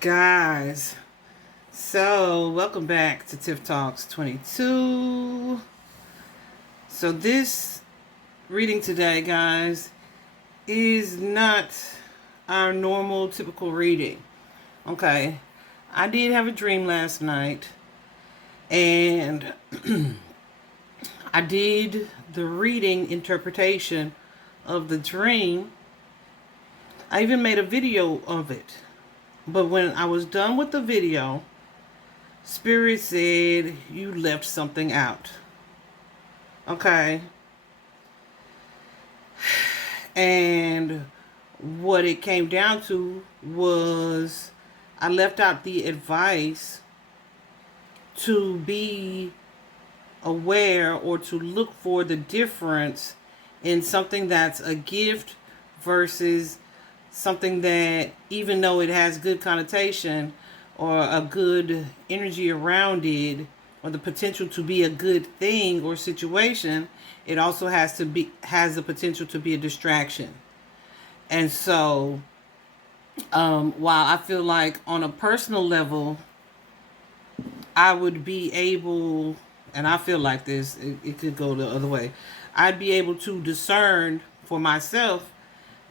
Guys, so welcome back to Tiff Talks 22. So this reading today, guys, is not our normal typical reading. Okay, I did have a dream last night, and I did the reading interpretation of the dream. I even made a video of it. But when I was done with the video, Spirit said you left something out. Okay. And what it came down to was I left out the advice to be aware or to look for the difference in something that's a gift versus something that, even though it has good connotation or a good energy around it or the potential to be a good thing or situation, it also has the potential to be a distraction. And so while I feel like on a personal level I would be able, and I feel like this, it could go the other way, I'd be able to discern for myself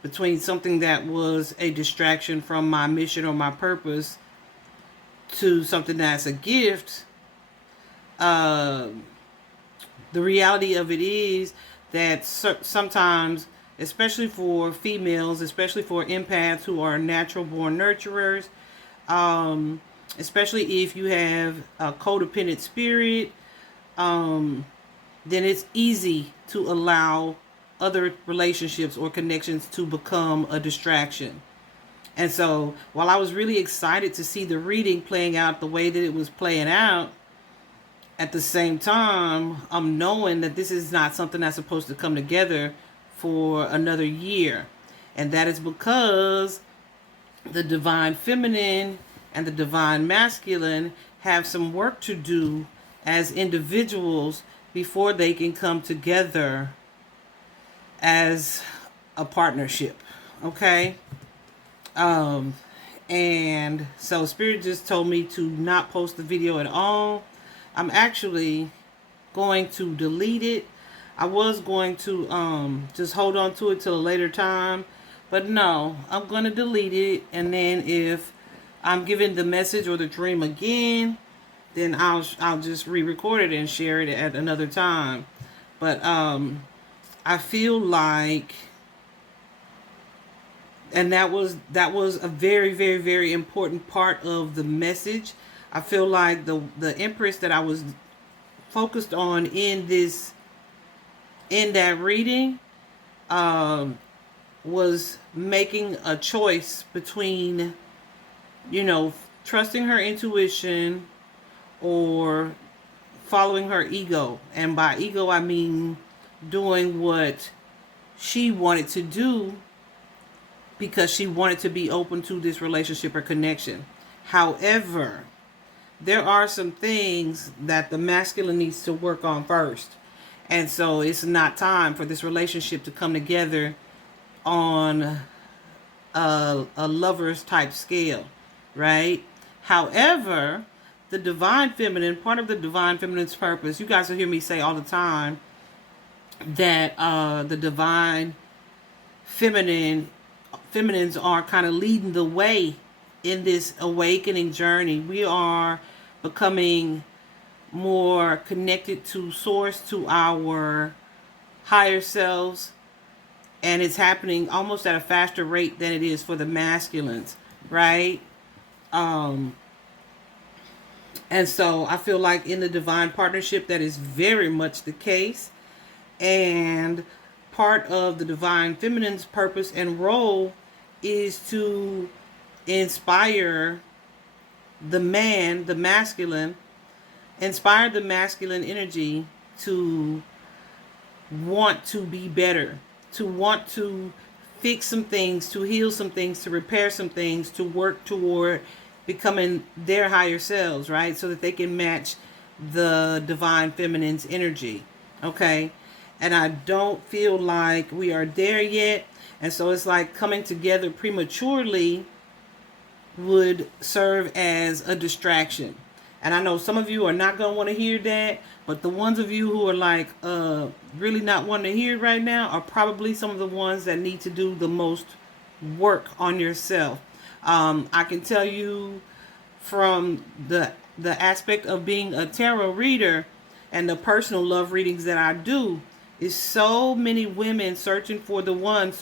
between something that was a distraction from my mission or my purpose to something that's a gift. The reality of it is that sometimes, especially for females, especially for empaths who are natural born nurturers, especially if you have a codependent spirit, then it's easy to allow other relationships or connections to become a distraction. And so while I was really excited to see the reading playing out the way that it was playing out, at the same time, I'm knowing that this is not something that's supposed to come together for another year. And that is because the divine feminine and the divine masculine have some work to do as individuals before they can come together as a partnership. Okay? And so Spirit just told me to not post the video at all. I'm actually going to delete it. I was going to just hold on to it till a later time, but no, I'm going to delete it, and then if I'm given the message or the dream again, then I'll just re-record it and share it at another time. But I feel like, and that was a very, very, very important part of the message. I feel like the empress that I was focused on in that reading was making a choice between, trusting her intuition or following her ego. And by ego, I mean doing what she wanted to do because she wanted to be open to this relationship or connection. However, there are some things that the masculine needs to work on first. And so it's not time for this relationship to come together on a lover's type scale, right? However, the divine feminine, part of the divine feminine's purpose, you guys will hear me say all the time that the divine feminines are kind of leading the way in this awakening journey. We are becoming more connected to source, to our higher selves, and it's happening almost at a faster rate than it is for the masculines, right? And so I feel like in the divine partnership that is very much the case. And part of the divine feminine's purpose and role is to inspire the man, the masculine, inspire the masculine energy to want to be better, to want to fix some things, to heal some things, to repair some things, to work toward becoming their higher selves, right? So that they can match the divine feminine's energy. Okay? And I don't feel like we are there yet. And so it's like coming together prematurely would serve as a distraction. And I know some of you are not going to want to hear that, but the ones of you who are like really not wanting to hear it right now are probably some of the ones that need to do the most work on yourself. I can tell you from the aspect of being a tarot reader and the personal love readings that I do, is so many women searching for the one,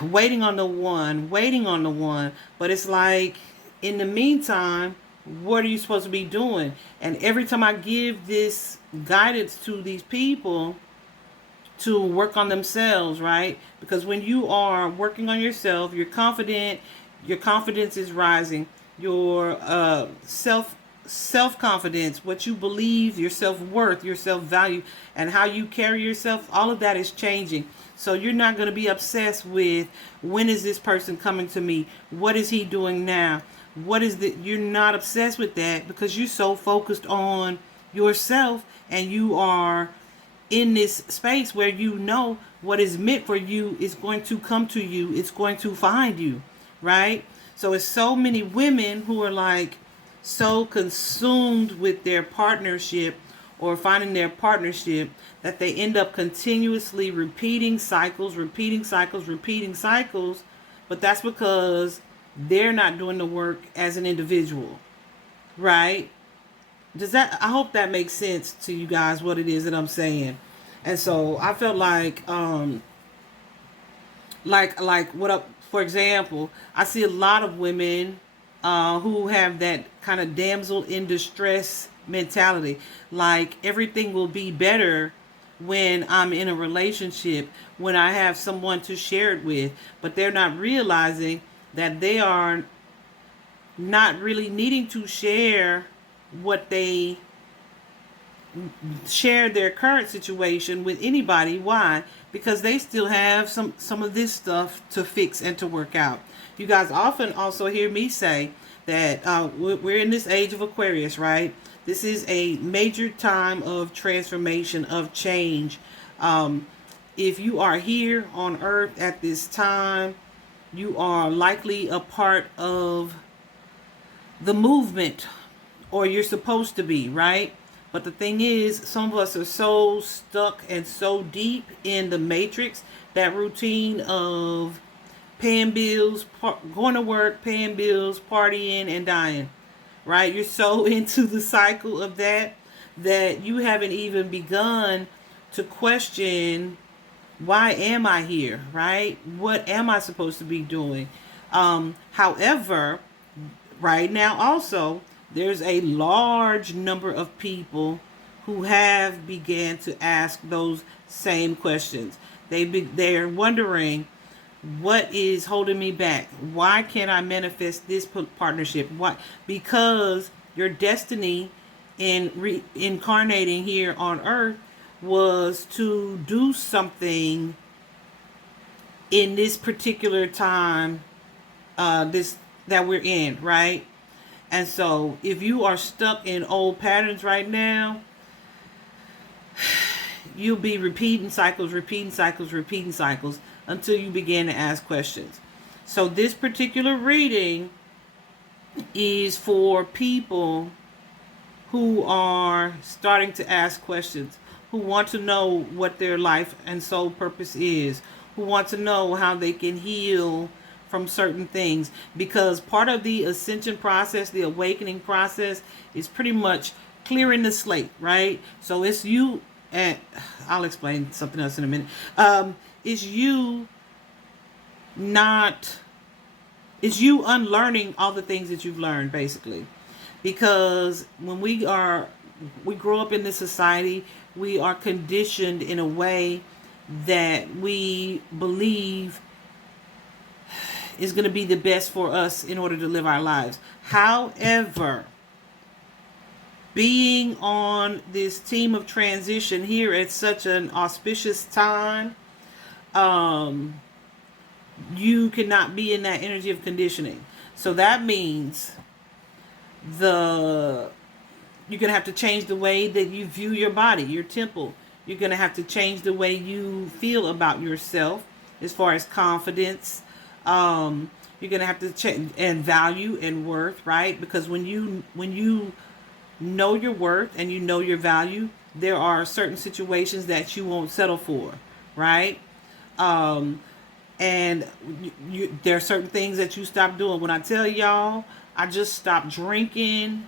waiting on the one. But it's like, in the meantime, what are you supposed to be doing? And every time I give this guidance to these people to work on themselves, right? Because when you are working on yourself, you're confident, your confidence is rising, your self confidence, what you believe, your self worth, your self value, and how you carry yourself, all of that is changing. So you're not going to be obsessed with, when is this person coming to me? What is he doing now? What is the? You're not obsessed with that because you're so focused on yourself, and you are in this space where you know what is meant for you is going to come to you. It's going to find you, right? So it's so many women who are like so consumed with their partnership or finding their partnership that they end up continuously repeating cycles, repeating cycles. But that's because they're not doing the work as an individual, right? Does that? I hope that makes sense to you guys, what it is that I'm saying. And so I felt like what up? For example, I see a lot of women who have that kind of damsel in distress mentality. Like, everything will be better when I'm in a relationship, when I have someone to share it with. But they're not realizing that they are not really needing to what they share their current situation with anybody. Why? Because they still have some of this stuff to fix and to work out. You guys often also hear me say that we're in this age of Aquarius, right? This is a major time of transformation, of change. If you are here on Earth at this time, you are likely a part of the movement, or you're supposed to be, right? But the thing is, some of us are so stuck and so deep in the matrix, that routine of paying bills, going to work, paying bills, partying, and dying, right? You're so into the cycle of that you haven't even begun to question, why am I here, right? What am I supposed to be doing? However, right now also, there's a large number of people who have began to ask those same questions. They're wondering, what is holding me back? Why can't I manifest this partnership? Why? Because your destiny in reincarnating here on Earth was to do something in this particular time, this that we're in, right? And so if you are stuck in old patterns right now, you'll be repeating cycles until you begin to ask questions. So this particular reading is for people who are starting to ask questions, who want to know what their life and soul purpose is, who want to know how they can heal from certain things. Because part of the ascension process, the awakening process, is pretty much clearing the slate, right? So it's you, and I'll explain something else in a minute. It's you not, it's you unlearning all the things that you've learned, basically. Because when we grow up in this society, we are conditioned in a way that we believe is going to be the best for us in order to live our lives. However, being on this team of transition here at such an auspicious time, you cannot be in that energy of conditioning. So that means you're going to have to change the way that you view your body, your temple. You're going to have to change the way you feel about yourself as far as confidence, You're gonna have to check and value and worth, right? Because when you know your worth and you know your value, there are certain situations that you won't settle for, right? Um, and there are certain things that you stop doing. When I tell y'all, I just stopped drinking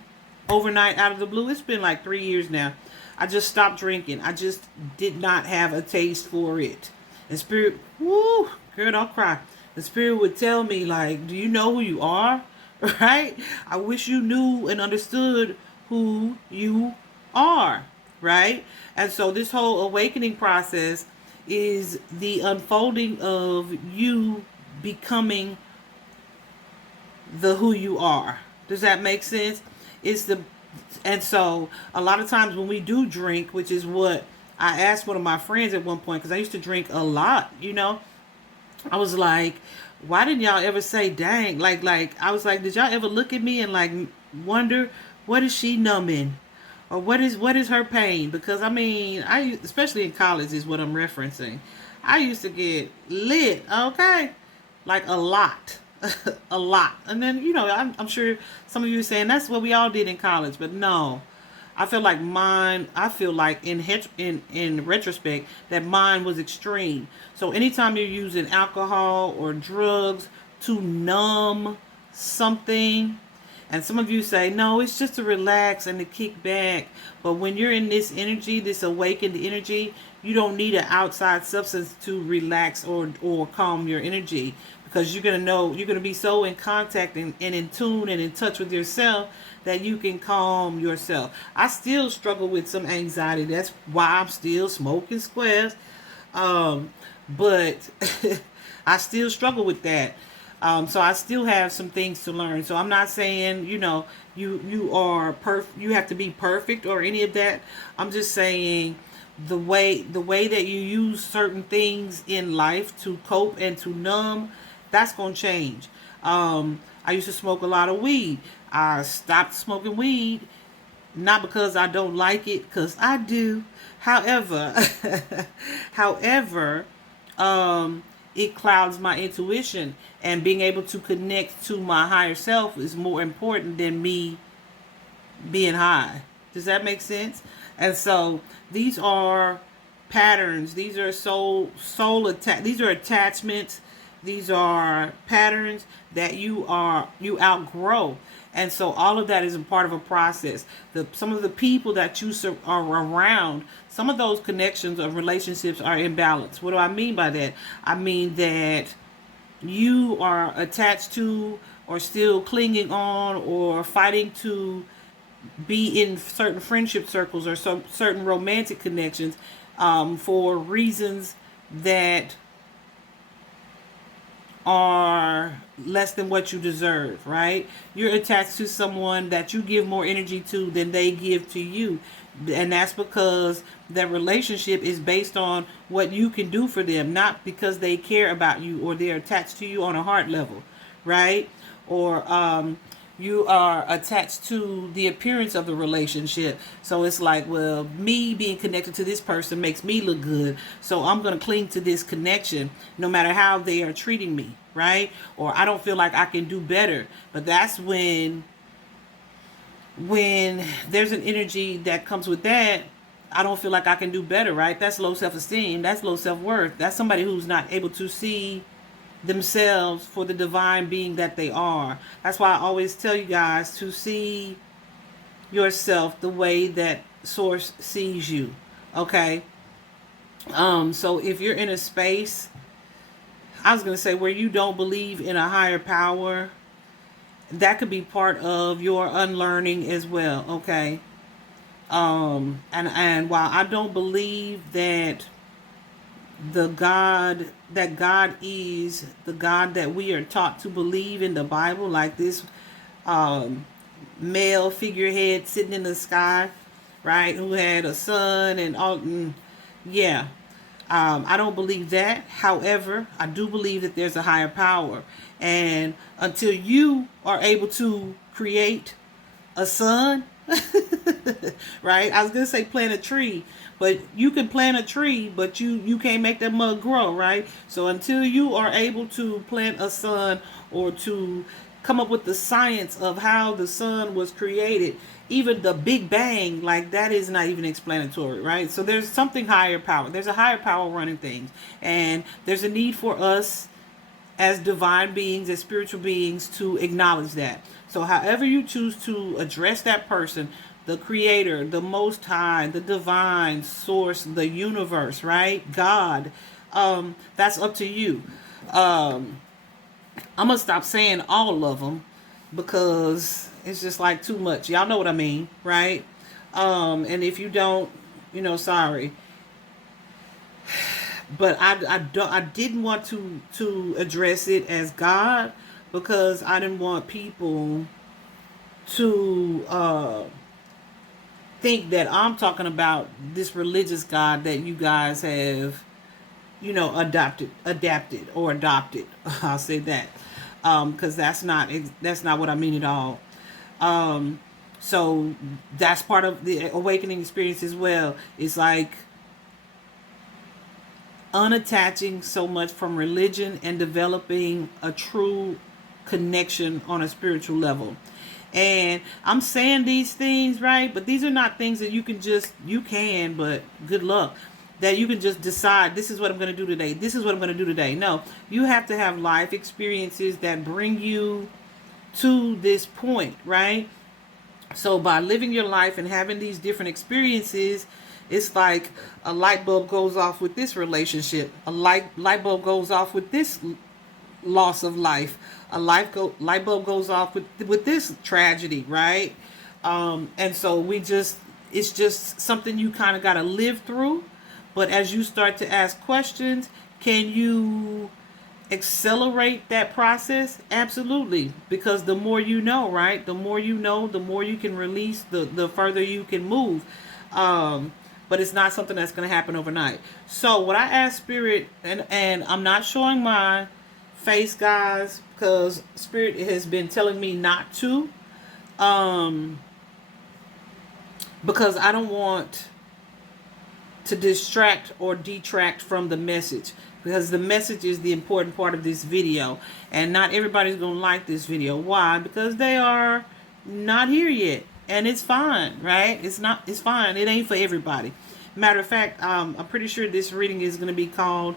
overnight out of the blue. It's been like 3 years now. I just stopped drinking. I just did not have a taste for it. And spirit, woo, girl, don't cry. The spirit would tell me, like, do you know who you are? Right? I wish you knew and understood who you are, right? And so this whole awakening process is the unfolding of you becoming the who you are. Does that make sense? It's the And so a lot of times when we do drink, which is what I asked one of my friends at one point, because I used to drink a lot, I was like, why didn't y'all ever say dang? Like I was like, did y'all ever look at me and like wonder what is she numbing? Or what is her pain? Because I mean, I especially in college is what I'm referencing. I used to get lit, okay? Like a lot. A lot. And then, I'm sure some of you are saying that's what we all did in college, but no. I feel like in retrospect that mine was extreme. So anytime you're using alcohol or drugs to numb something, and some of you say, no, it's just to relax and to kick back. But when you're in this energy, this awakened energy, you don't need an outside substance to relax or calm your energy, because you're going to be so in contact and in tune and in touch with yourself that you can calm yourself. I still struggle with some anxiety. That's why I'm still smoking squares. But I still struggle with that. So I still have some things to learn. So I'm not saying, you have to be perfect or any of that. I'm just saying the way that you use certain things in life to cope and to numb, that's going to change. I used to smoke a lot of weed. I stopped smoking weed, not because I don't like it, because I do. However, however, it clouds my intuition, and being able to connect to my higher self is more important than me being high. Does that make sense? And so these are patterns. These are these are attachments. These are patterns that you outgrow. And so all of that is a part of a process. Some of the people that you are around, some of those connections or relationships are imbalanced. What do I mean by that? I mean that you are attached to or still clinging on or fighting to be in certain friendship circles or certain romantic connections for reasons that are less than what you deserve, right? You're attached to someone that you give more energy to than they give to you. And that's because that relationship is based on what you can do for them, not because they care about you or they're attached to you on a heart level, right? Or you are attached to the appearance of the relationship. So it's like, well, me being connected to this person makes me look good. So I'm going to cling to this connection no matter how they are treating me, right? Or I don't feel like I can do better. But that's when there's an energy that comes with that. I don't feel like I can do better, right? That's low self-esteem. That's low self-worth. That's somebody who's not able to see themselves for the divine being that they are. That's why I always tell you guys to see yourself the way that source sees you. Okay? So if you're in a space, I was going to say, where you don't believe in a higher power, that could be part of your unlearning as well. Okay? And while I don't believe that God is the God that we are taught to believe in the Bible, like this male figurehead sitting in the sky, right, who had a son and all. Yeah, I don't believe that. However, I do believe that there's a higher power, and until you are able to create a son Right? I was gonna say plant a tree, but you can plant a tree, but you can't make that mug grow, right? So until you are able to plant a sun or to come up with the science of how the sun was created, even the Big Bang, like that is not even explanatory, right? So there's something higher power. There's a higher power running things, and there's a need for us as divine beings, as spiritual beings, to acknowledge that. So, however you choose to address that person, the creator, the most high, the divine source, the universe, right? God, that's up to you. I'm going to stop saying all of them because it's just like too much. Y'all know what I mean, right? And if you don't, sorry. But I didn't want to address it as God because I didn't want people to think that I'm talking about this religious God that you guys have, adapted or adopted. I'll say that because that's not what I mean at all. So that's part of the awakening experience as well. It's like unattaching so much from religion and developing a true connection on a spiritual level. And I'm saying these things, right? But these are not things that but good luck, that you can just decide, this is what I'm going to do today. This is what I'm going to do today. No, you have to have life experiences that bring you to this point, right? So by living your life and having these different experiences, it's like a light bulb goes off with this relationship. A light bulb goes off with this loss of life. Light bulb goes off with this tragedy, right? And so it's just something you kind of got to live through. But as you start to ask questions, can you accelerate that process? Absolutely, because the more you know, right? The more you know, the more you can release, the further you can move. But it's not something that's going to happen overnight. So what I ask Spirit, and I'm not showing my face, guys, because Spirit has been telling me not to, because I don't want to distract or detract from the message, because the message is the important part of this video, and not everybody's going to like this video. Why? Because they are not here yet, and it's fine, right? It's fine. It ain't for everybody. Matter of fact, I'm pretty sure this reading is going to be called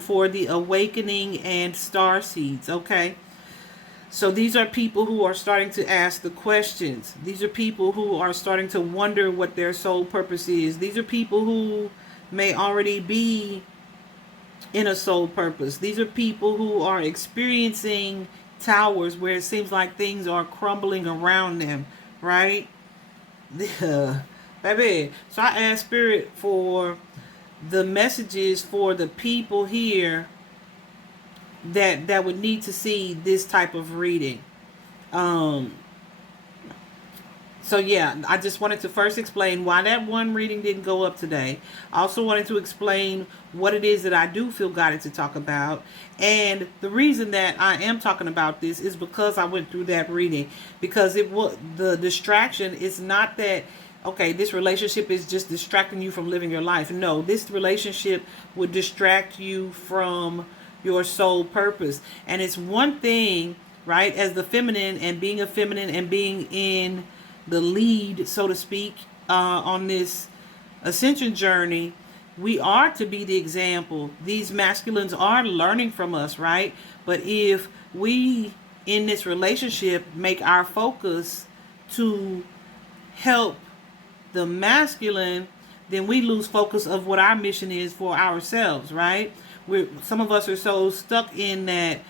For the Awakening and Star Seeds, okay? So these are people who are starting to ask the questions. These are people who are starting to wonder what their soul purpose is. These are people who may already be in a soul purpose. These are people who are experiencing towers where it seems like things are crumbling around them, right? Baby. So I asked Spirit for the messages for the people here that would need to see this type of reading. So yeah, I just wanted to first explain why that one reading didn't go up today. I also wanted to explain what it is that I do feel guided to talk about. And the reason that I am talking about this is because I went through that reading. Because the distraction is not that, okay, this relationship is just distracting you from living your life. No, this relationship would distract you from your soul purpose. And it's one thing, right, as the feminine and being a feminine and being in the lead, so to speak, on this ascension journey, we are to be the example. These masculines are learning from us, right? But if we in this relationship make our focus to help the masculine, then we lose focus of what our mission is for ourselves, right? Some of us are so stuck in that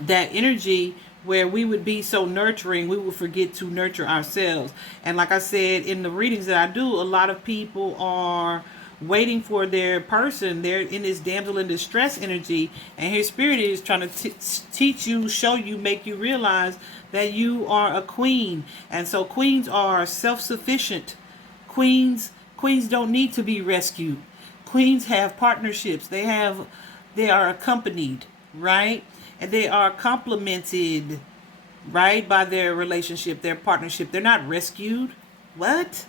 that energy where we would be so nurturing, we would forget to nurture ourselves. And like I said, in the readings that I do, a lot of people are waiting for their person. They're in this damsel in distress energy, and his spirit is trying to teach you, show you, make you realize that you are a queen. And so queens are self-sufficient. Queens don't need to be rescued. Queens have partnerships. They are accompanied, right? And they are complemented right? By their relationship, their partnership. They're not rescued. What?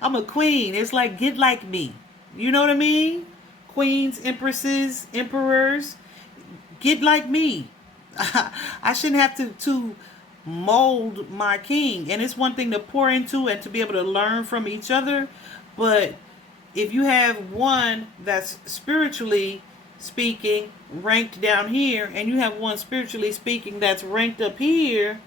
I'm a queen. It's like, get like me. You know what I mean? Queens, empresses, emperors, get like me. I shouldn't have to mold my king. And it's one thing to pour into and to be able to learn from each other. But if you have one that's spiritually speaking ranked down here, and you have one spiritually speaking that's ranked up here,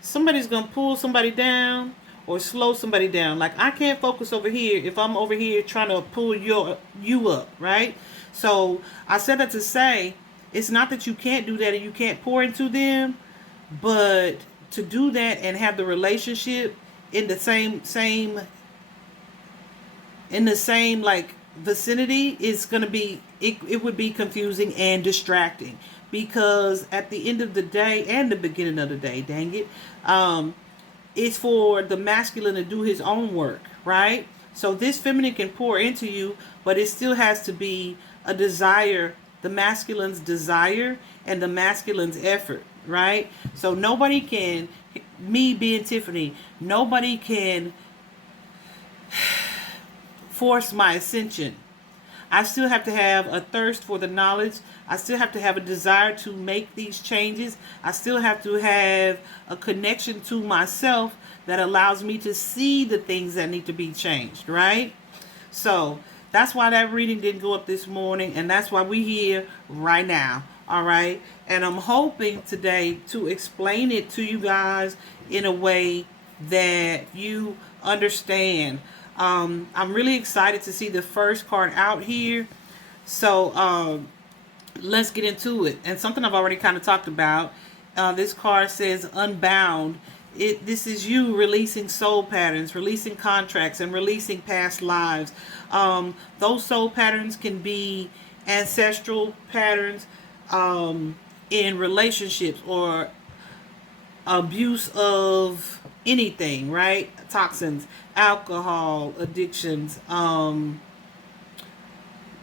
somebody's gonna pull somebody down or slow somebody down. Like, I can't focus over here if I'm over here trying to pull you up, right? So I said that to say it's not that you can't do that and you can't pour into them, but to do that and have the relationship in the same like vicinity is going to be, it would be confusing and distracting, because at the end of the day and the beginning of the day, dang it, it's for the masculine to do his own work, right? So this feminine can pour into you, but it still has to be a desire, the masculine's desire and the masculine's effort, right? So nobody can, me being Tiffany, nobody can force my ascension. I still have to have a thirst for the knowledge. I still have to have a desire to make these changes. I still have to have a connection to myself that allows me to see the things that need to be changed, right? So that's why that reading didn't go up this morning, and that's why we're here right now, all right? And I'm hoping today to explain it to you guys in a way that you understand. I'm really excited to see the first card out here. So let's get into it. And something I've already kind of talked about. This card says Unbound. This is you releasing soul patterns, releasing contracts, and releasing past lives. Those soul patterns can be ancestral patterns in relationships or abuse of anything, right? Toxins, alcohol addictions,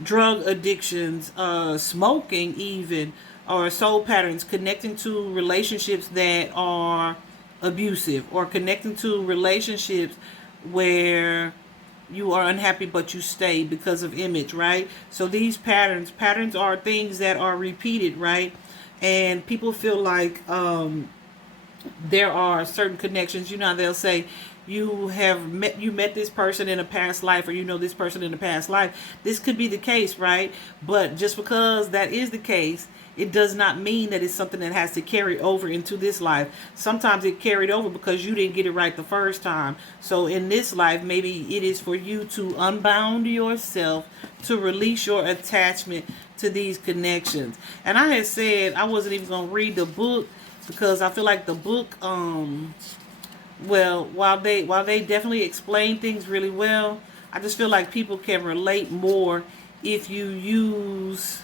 drug addictions, smoking even, or soul patterns connecting to relationships that are abusive, or connecting to relationships where you are unhappy but you stay because of image, right? So these patterns are things that are repeated, right? And people feel like there are certain connections. You know, they'll say you met this person in a past life, or you know this person in a past life. This could be the case, right? But just because that is the case, it does not mean that it's something that has to carry over into this life. Sometimes it carried over because you didn't get it right the first time. So in this life, maybe it is for you to unbound yourself, to release your attachment to these connections. And I had said I wasn't even going to read the book, because I feel like the book, well, while they definitely explain things really well, I just feel like people can relate more if you use,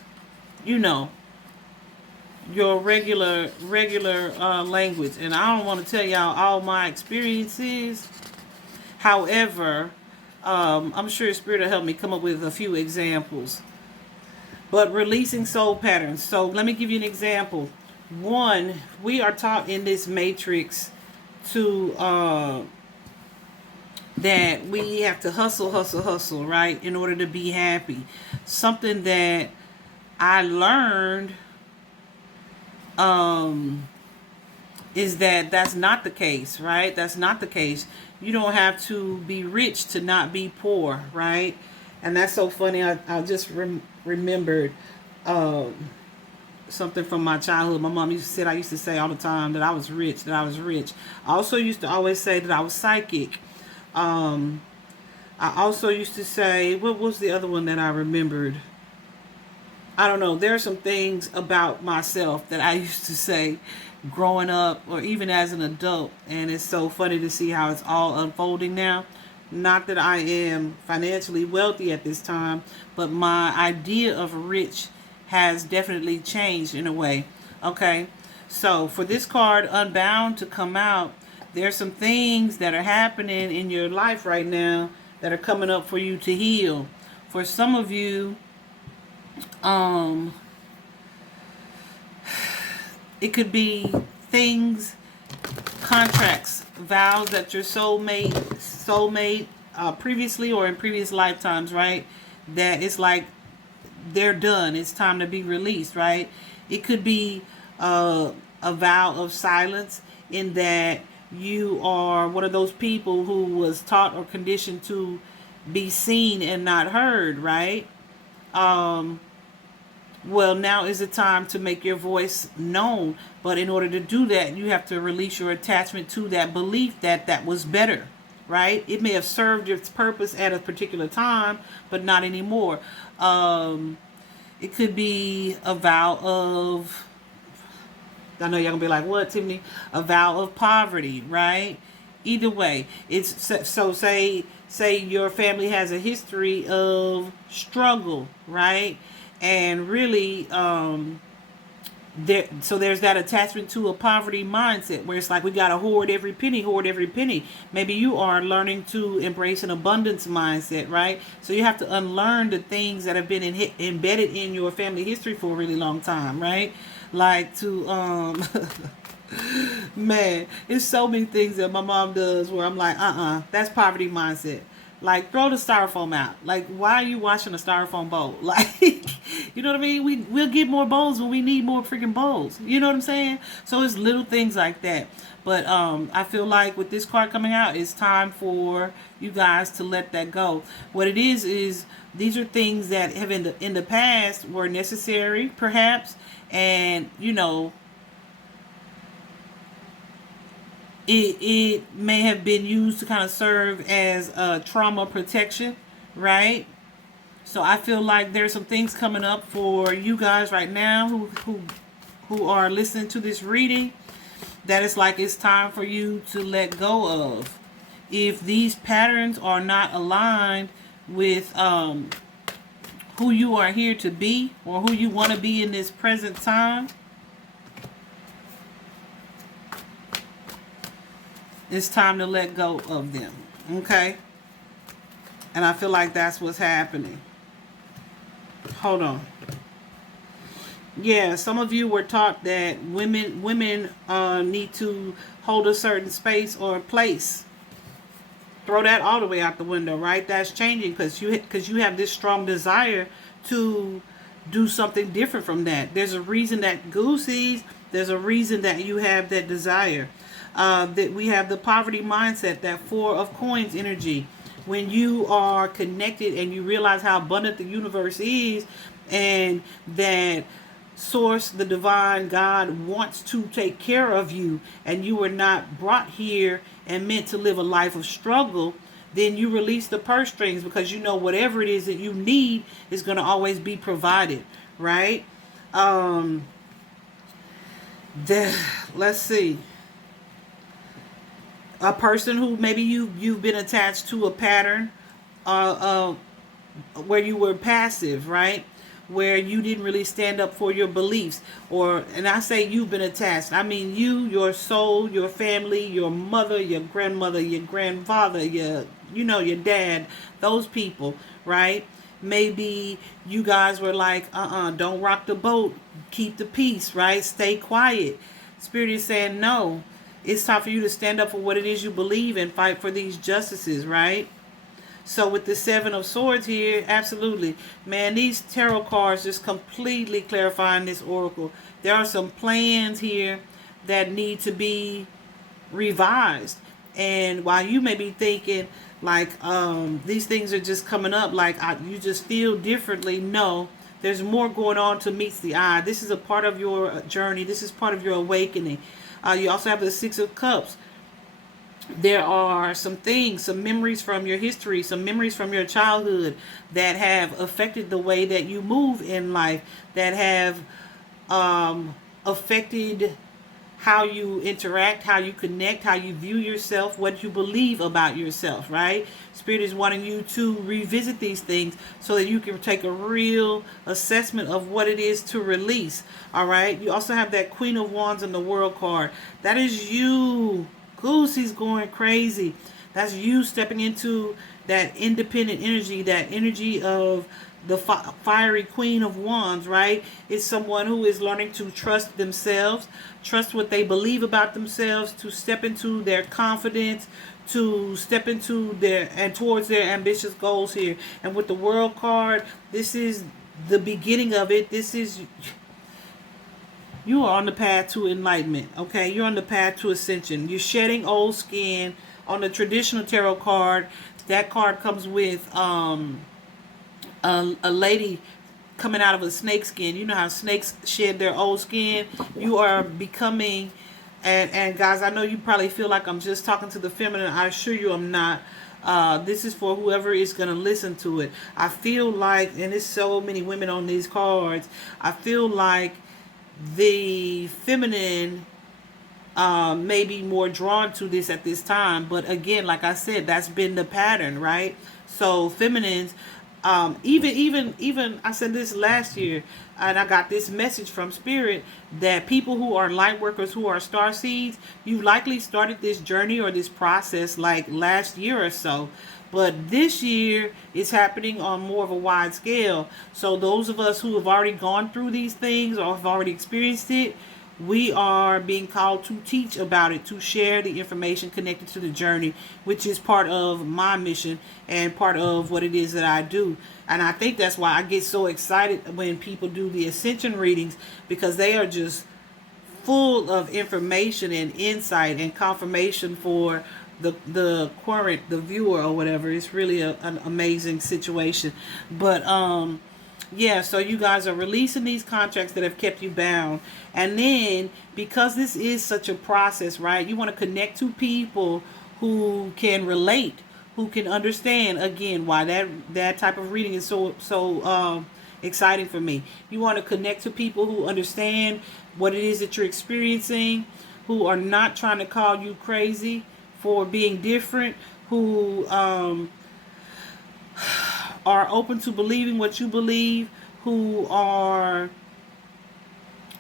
you know, your regular language. And I don't want to tell y'all all my experiences. However, I'm sure Spirit will help me come up with a few examples. But releasing soul patterns. So let me give you an example. One, we are taught in this matrix to that we have to hustle, right, in order to be happy. Something that I learned is that that's not the case, right? That's not the case. You don't have to be rich to not be poor, right? And that's so funny. I just remembered something from my childhood. My mom used to say all the time that I was rich, I also used to always say that I was psychic. I also used to say, what was the other one that I remembered? I don't know. There are some things about myself that I used to say growing up or even as an adult, and it's so funny to see how it's all unfolding now. Not that I am financially wealthy at this time, but my idea of rich has definitely changed in a way. Okay, so for this card, Unbound, to come out, there's some things that are happening in your life right now that are coming up for you to heal. For some of you, it could be things, contracts, vows that your soulmate, previously or in previous lifetimes, right? That it's like they're done. It's time to be released, right? It could be a vow of silence, in that you are one of those people who was taught or conditioned to be seen and not heard, right? Well, now is the time to make your voice known. But in order to do that, you have to release your attachment to that belief that that was better, right? It may have served its purpose at a particular time, but not anymore. It could be a vow of, I know y'all gonna be like, what, Tiffany? A vow of poverty, right? Either way, it's so say your family has a history of struggle, right? And really, there's that attachment to a poverty mindset where it's like we gotta hoard every penny, hoard every penny. Maybe you are learning to embrace an abundance mindset, right? So you have to unlearn the things that have been embedded in your family history for a really long time, right? Like to man, there's so many things that my mom does where I'm like, that's poverty mindset. Like, throw the styrofoam out. Like, why are you washing a styrofoam bowl? Like, you know what I mean? We'll get more bowls when we need more freaking bowls. You know what I'm saying? So it's little things like that. But I feel like with this card coming out, it's time for you guys to let that go. What it is these are things that have in the past were necessary, perhaps, and it may have been used to kind of serve as a trauma protection, right? So I feel like there's some things coming up for you guys right now who are listening to this reading, that it's like it's time for you to let go of. If these patterns are not aligned with who you are here to be or who you want to be in this present time, it's time to let go of them. Okay? And I feel like that's what's happening. Hold on. Yeah, some of you were taught that women need to hold a certain space or place. Throw that all the way out the window, right? That's changing because you have this strong desire to do something different from that. There's a reason that Goosey's, there's a reason that you have that desire. That we have the poverty mindset, that Four of Coins energy. When you are connected and you realize how abundant the universe is, and that source, the divine God, wants to take care of you, and you were not brought here and meant to live a life of struggle, then you release the purse strings, because you know whatever it is that you need is going to always be provided, right? Let's see. A person who maybe you've been attached to a pattern where you were passive, right? Where you didn't really stand up for your beliefs. And I say you've been attached, I mean you, your soul, your family, your mother, your grandmother, your grandfather, your dad, those people, right? Maybe you guys were like, don't rock the boat, keep the peace, right? Stay quiet. Spirit is saying no. It's time for you to stand up for what it is you believe and fight for these justices, right? So with the Seven of Swords here, absolutely. Man, these tarot cards just completely clarifying this oracle. There are some plans here that need to be revised. And while you may be thinking, like, these things are just coming up, like, you just feel differently, no. There's more going on to meets the eye. This is a part of your journey. This is part of your awakening. You also have the Six of Cups. There are some things, some memories from your history, some memories from your childhood that have affected the way that you move in life, that have affected how you interact, how you connect, how you view yourself, what you believe about yourself, right? Spirit is wanting you to revisit these things so that you can take a real assessment of what it is to release, all right? You also have that Queen of Wands in the World card. That is you. Goosey's going crazy. That's you stepping into that independent energy, that energy of the fiery queen of wands, right? It's someone who is learning to trust themselves, trust what they believe about themselves, to step into their confidence, to step into their and towards their ambitious goals here. And with the world card, this is the beginning of it. This is, you are on the path to enlightenment. Okay, you're on the path to ascension. You're shedding old skin. On the traditional tarot card, that card comes with a lady coming out of a snake skin. You know how snakes shed their old skin. You are becoming, and guys, I know you probably feel like I'm just talking to the feminine. I assure you I'm not. This is for whoever is going to listen to it. I feel like, and there's so many women on these cards, I feel like the feminine may be more drawn to this at this time. But again, like I said, that's been the pattern, right? So feminines, even I said this last year, and I got this message from Spirit that people who are light workers, who are star seeds, you likely started this journey or this process like last year or so. But this year it's happening on more of a wide scale. So those of us who have already gone through these things or have already experienced it, we are being called to teach about it, to share the information connected to the journey, which is part of my mission and part of what it is that I do. And I think that's why I get so excited when people do the ascension readings, because they are just full of information and insight and confirmation for the current, the viewer or whatever. It's really an amazing situation. But yeah, so you guys are releasing these contracts that have kept you bound. And then, because this is such a process, right, you want to connect to people who can relate, who can understand, again, why that type of reading is so exciting for me. You want to connect to people who understand what it is that you're experiencing, who are not trying to call you crazy for being different, who are open to believing what you believe, who are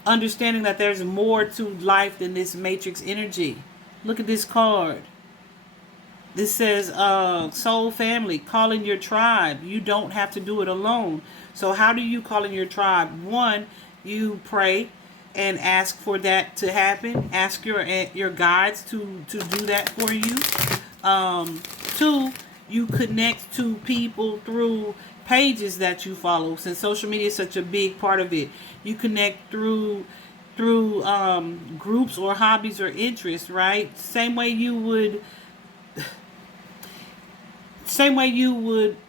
understanding that there's more to life than this matrix energy. Look at this card. This says soul family, call in your tribe. You don't have to do it alone. So how do you call in your tribe? One, you pray and ask for that to happen. Ask your guides to do that for you. Two, you connect to people through pages that you follow, since social media is such a big part of it. You connect through groups or hobbies or interests, right? Same way you would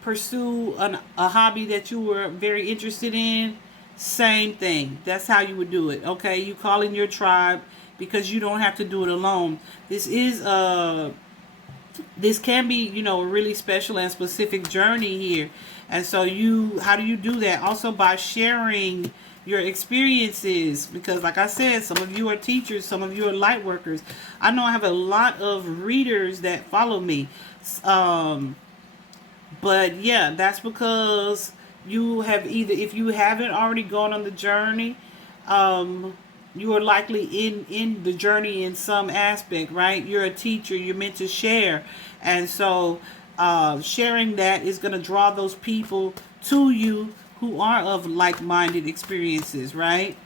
pursue a hobby that you were very interested in. Same thing. That's how you would do it. Okay, you call in your tribe because you don't have to do it alone. This can be, a really special and specific journey here. And so how do you do that? Also by sharing your experiences, because like I said, some of you are teachers, some of you are light workers. I know I have a lot of readers that follow me. But yeah, that's because you have either, if you haven't already gone on the journey, you are likely in the journey in some aspect, right? You're a teacher, you're meant to share. And so sharing that is going to draw those people to you who are of like-minded experiences, right?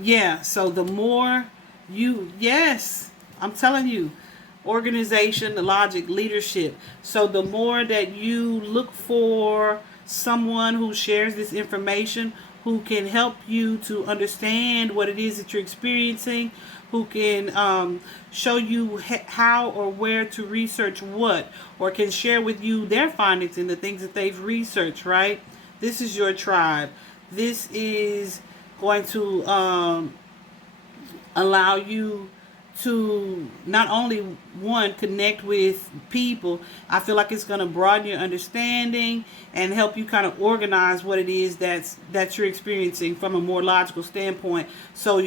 Yeah, so the more yes, I'm telling you, organization, the logic, leadership. So the more that you look for someone who shares this information, who can help you to understand what it is that you're experiencing, who can show you how or where to research what, or can share with you their findings and the things that they've researched, right? This is your tribe. This is going to allow you to not only, one, connect with people. I feel like it's going to broaden your understanding and help you kind of organize what it is that you're experiencing from a more logical standpoint. So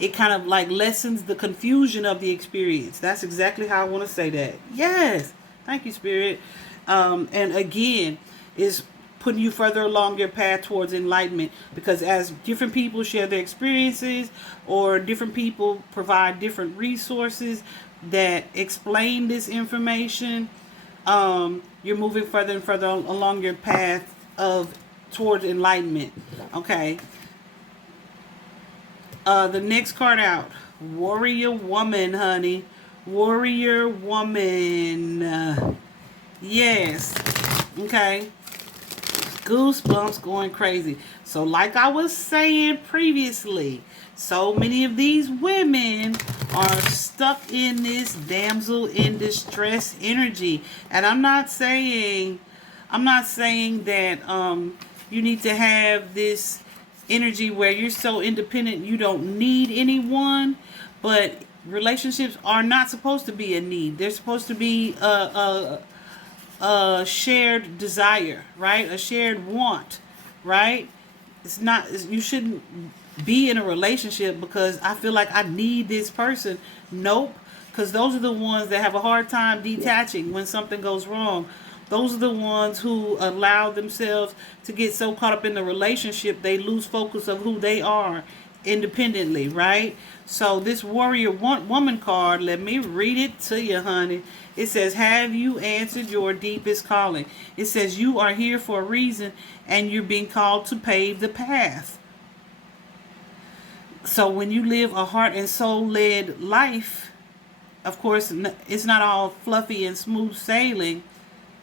it kind of like lessens the confusion of the experience. That's exactly how I want to say that. Yes, thank you, Spirit. And again, is putting you further along your path towards enlightenment, because as different people share their experiences or different people provide different resources, that explain this information, you're moving further and further along your path of towards enlightenment. Okay. The next card out, Warrior Woman, honey. Warrior Woman. Yes. Okay. Goosebumps going crazy. So like I was saying previously, so many of these women are stuck in this damsel in distress energy. And I'm not saying that you need to have this energy where you're so independent you don't need anyone, but relationships are not supposed to be a need. They're supposed to be a shared desire, right? A shared want, right? It's not, you shouldn't be in a relationship because I feel like I need this person. Nope. Because those are the ones that have a hard time detaching when something goes wrong. Those are the ones who allow themselves to get so caught up in the relationship they lose focus of who they are independently, right? So this Warrior Woman card, let me read it to you, honey. It says, have you answered your deepest calling? It says you are here for a reason and you're being called to pave the path. So when you live a heart and soul led life, of course, it's not all fluffy and smooth sailing,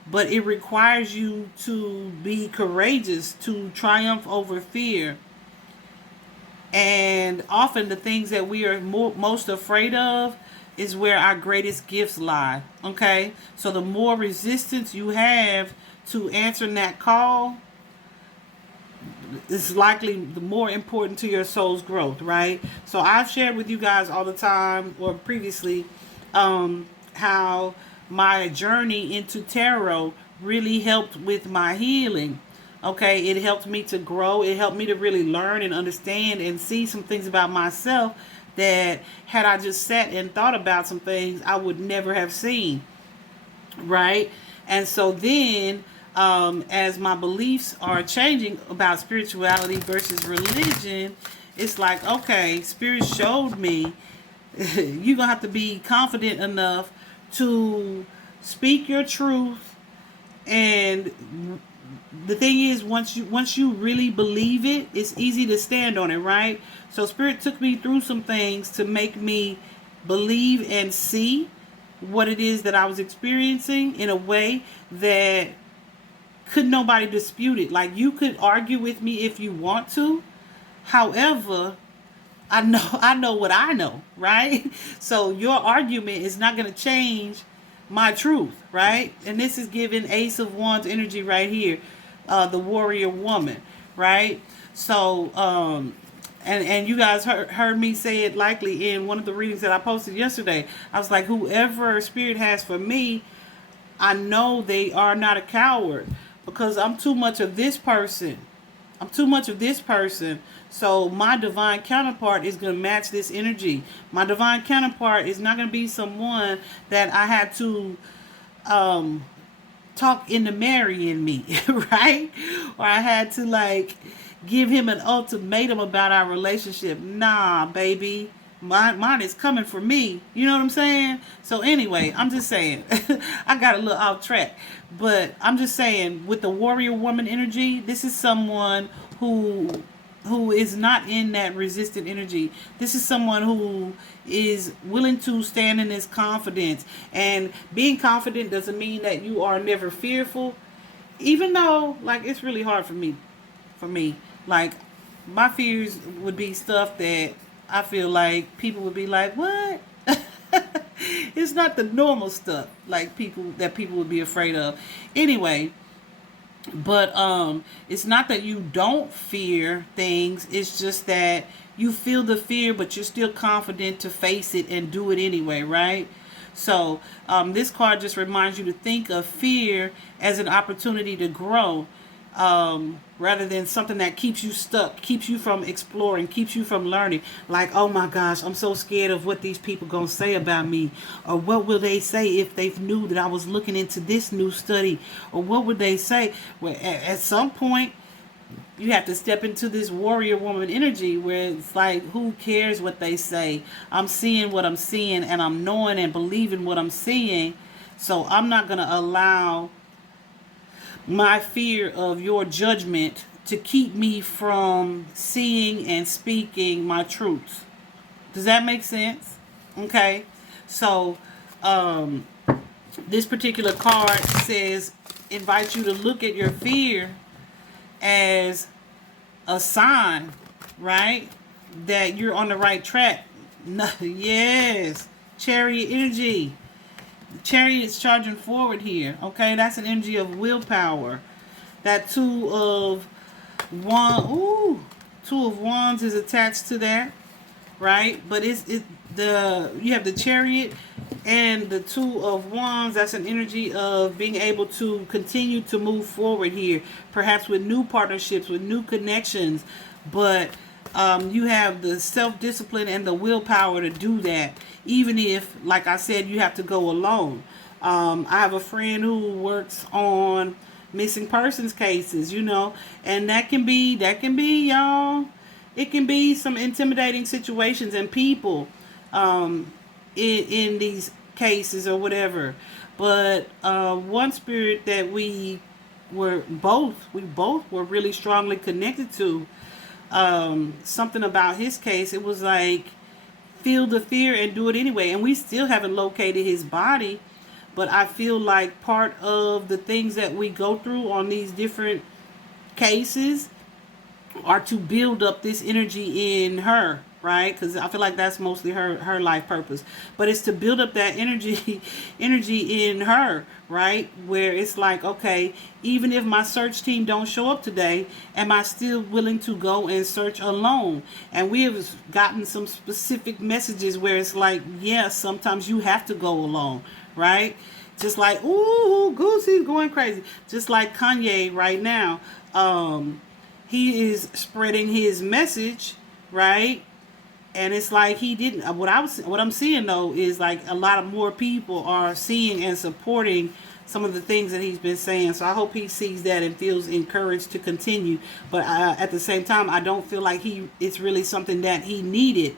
but it requires you to be courageous, to triumph over fear. And often the things that we are most afraid of is where our greatest gifts lie. Okay? So the more resistance you have to answering that call, is likely the more important to your soul's growth, right? So I've shared with you guys all the time, or previously, how my journey into tarot really helped with my healing. Okay, it helped me to grow. It helped me to really learn and understand and see some things about myself that had I just sat and thought about some things, I would never have seen. Right? And so then, as my beliefs are changing about spirituality versus religion, it's like, okay, Spirit showed me you're going to have to be confident enough to speak your truth. And the thing is, once you really believe it, it's easy to stand on it, right? So Spirit took me through some things to make me believe and see what it is that I was experiencing in a way that could nobody dispute it. Like, you could argue with me if you want to. However, I know what I know, right? So your argument is not going to change my truth, right? And this is giving Ace of Wands energy right here, the Warrior Woman, right? So, and you guys heard me say it likely in one of the readings that I posted yesterday. I was like, whoever Spirit has for me, I know they are not a coward because I'm too much of this person. I'm too much of this person. So my divine counterpart is going to match this energy. My divine counterpart is not going to be someone that I had to talk into marrying me, right? Or I had to like give him an ultimatum about our relationship. Nah, baby. Mine is coming for me. You know what I'm saying? So anyway, I'm just saying. I got a little off track. But I'm just saying, with the Warrior Woman energy, this is someone who is not in that resistant energy. This is someone who is willing to stand in his confidence. And being confident doesn't mean that you are never fearful. Even though, like, it's really hard for me. Like, my fears would be stuff that I feel like people would be like, what? It's not the normal stuff like people would be afraid of. Anyway, but it's not that you don't fear things. It's just that you feel the fear, but you're still confident to face it and do it anyway, right? So this card just reminds you to think of fear as an opportunity to grow. Rather than something that keeps you stuck, keeps you from exploring, keeps you from learning. Like, oh my gosh, I'm so scared of what these people gonna say about me, or what will they say if they knew that I was looking into this new study, or what would they say? Well, at some point, you have to step into this warrior woman energy where it's like, who cares what they say? I'm seeing what I'm seeing, and I'm knowing and believing what I'm seeing. So I'm not going to allow my fear of your judgment to keep me from seeing and speaking my truths. Does that make sense? Okay. So, this particular card says, invite you to look at your fear as a sign, right? That you're on the right track. Yes. Chariot energy. Chariot is charging forward here. Okay, that's an energy of willpower. That two of wands is attached to that, right? But you have the chariot and the two of wands. That's an energy of being able to continue to move forward here, perhaps with new partnerships, with new connections. But you have the self-discipline and the willpower to do that, even if, like I said, you have to go alone. I have a friend who works on missing persons cases, and that can be, y'all. It can be some intimidating situations and people in these cases or whatever. But one spirit that we both were really strongly connected to, something about his case, it was like, feel the fear and do it anyway. And we still haven't located his body, but I feel like part of the things that we go through on these different cases are to build up this energy in her, right? Because I feel like that's mostly her life purpose. But it's to build up that energy in her, right? Where it's like, okay, even if my search team don't show up today, am I still willing to go and search alone? And we have gotten some specific messages where it's like, yeah, sometimes you have to go alone, right? Just like, ooh, Goosey's going crazy. Just like Kanye right now. He is spreading his message, right? And it's like he didn't. What I'm seeing though is like a lot of more people are seeing and supporting some of the things that he's been saying. So I hope he sees that and feels encouraged to continue. But at the same time, I don't feel like it's really something that he needed,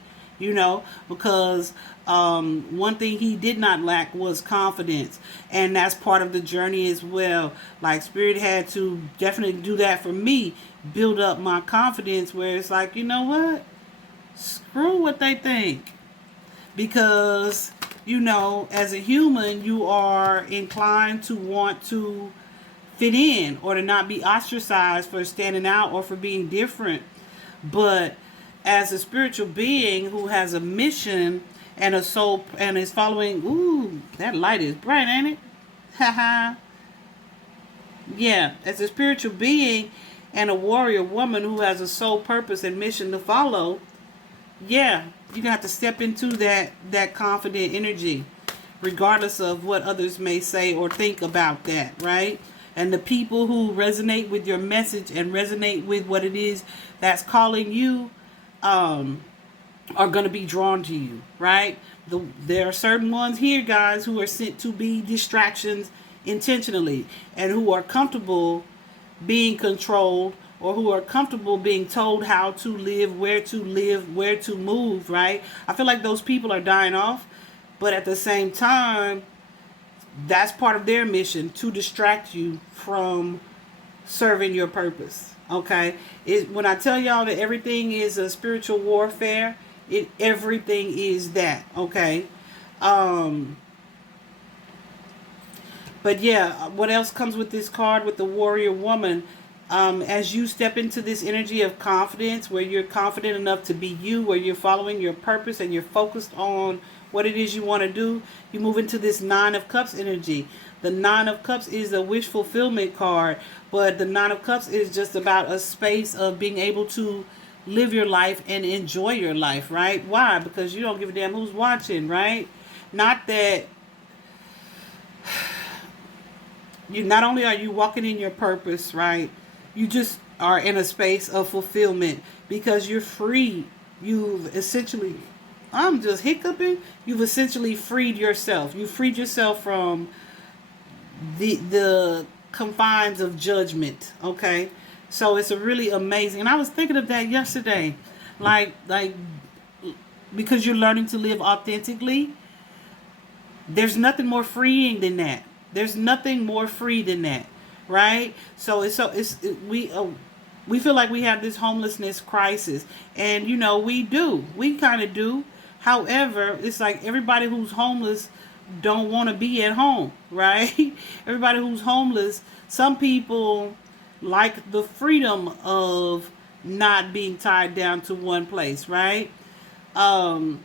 because one thing he did not lack was confidence, and that's part of the journey as well. Like Spirit had to definitely do that for me, build up my confidence, where it's like, you know what, screw what they think, because as a human, you are inclined to want to fit in or to not be ostracized for standing out or for being different. But as a spiritual being who has a mission and a soul and is following, ooh, that light is bright, ain't it? Haha. Yeah, as a spiritual being and a warrior woman who has a soul purpose and mission to follow, yeah, you're gonna have to step into that confident energy, regardless of what others may say or think about that, right? And the people who resonate with your message and resonate with what it is that's calling you, are going to be drawn to you, right? There are certain ones here, guys, who are sent to be distractions intentionally, and who are comfortable being controlled, or who are comfortable being told how to live, where to move, right? I feel like those people are dying off, but at the same time, that's part of their mission, to distract you from serving your purpose. Okay, when I tell y'all that everything is a spiritual warfare, everything is that. Okay, but yeah, what else comes with this card with the warrior woman? As you step into this energy of confidence, where you're confident enough to be you, where you're following your purpose and you're focused on what it is you want to do, you move into this Nine of Cups energy. The Nine of Cups is a wish fulfillment card, but the Nine of Cups is just about a space of being able to live your life and enjoy your life, right? Why? Because you don't give a damn who's watching, right? Not that not only are you walking in your purpose, right? You just are in a space of fulfillment because you're free. You've essentially, I'm just hiccuping. You've essentially freed yourself. You freed yourself from the confines of judgment. Okay, So it's a really amazing. And I was thinking of that yesterday, like because you're learning to live authentically. There's nothing more freeing than that. There's nothing more free than that, right? We feel like we have this homelessness crisis, and we do. We kind of do. However, it's like everybody who's homeless don't want to be at home, right? Everybody who's homeless, some people like the freedom of not being tied down to one place, right? Um,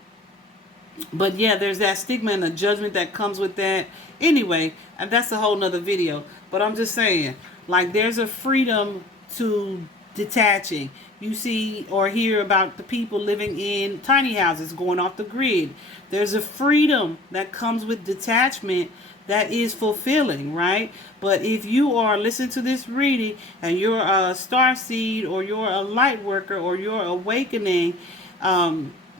but yeah, there's that stigma and the judgment that comes with that. Anyway, and that's a whole nother video. But I'm just saying, like, there's a freedom to detaching. You see or hear about the people living in tiny houses going off the grid. There's a freedom that comes with detachment that is fulfilling, right? But if you are listening to this reading and you're a star seed or you're a light worker or you're awakening,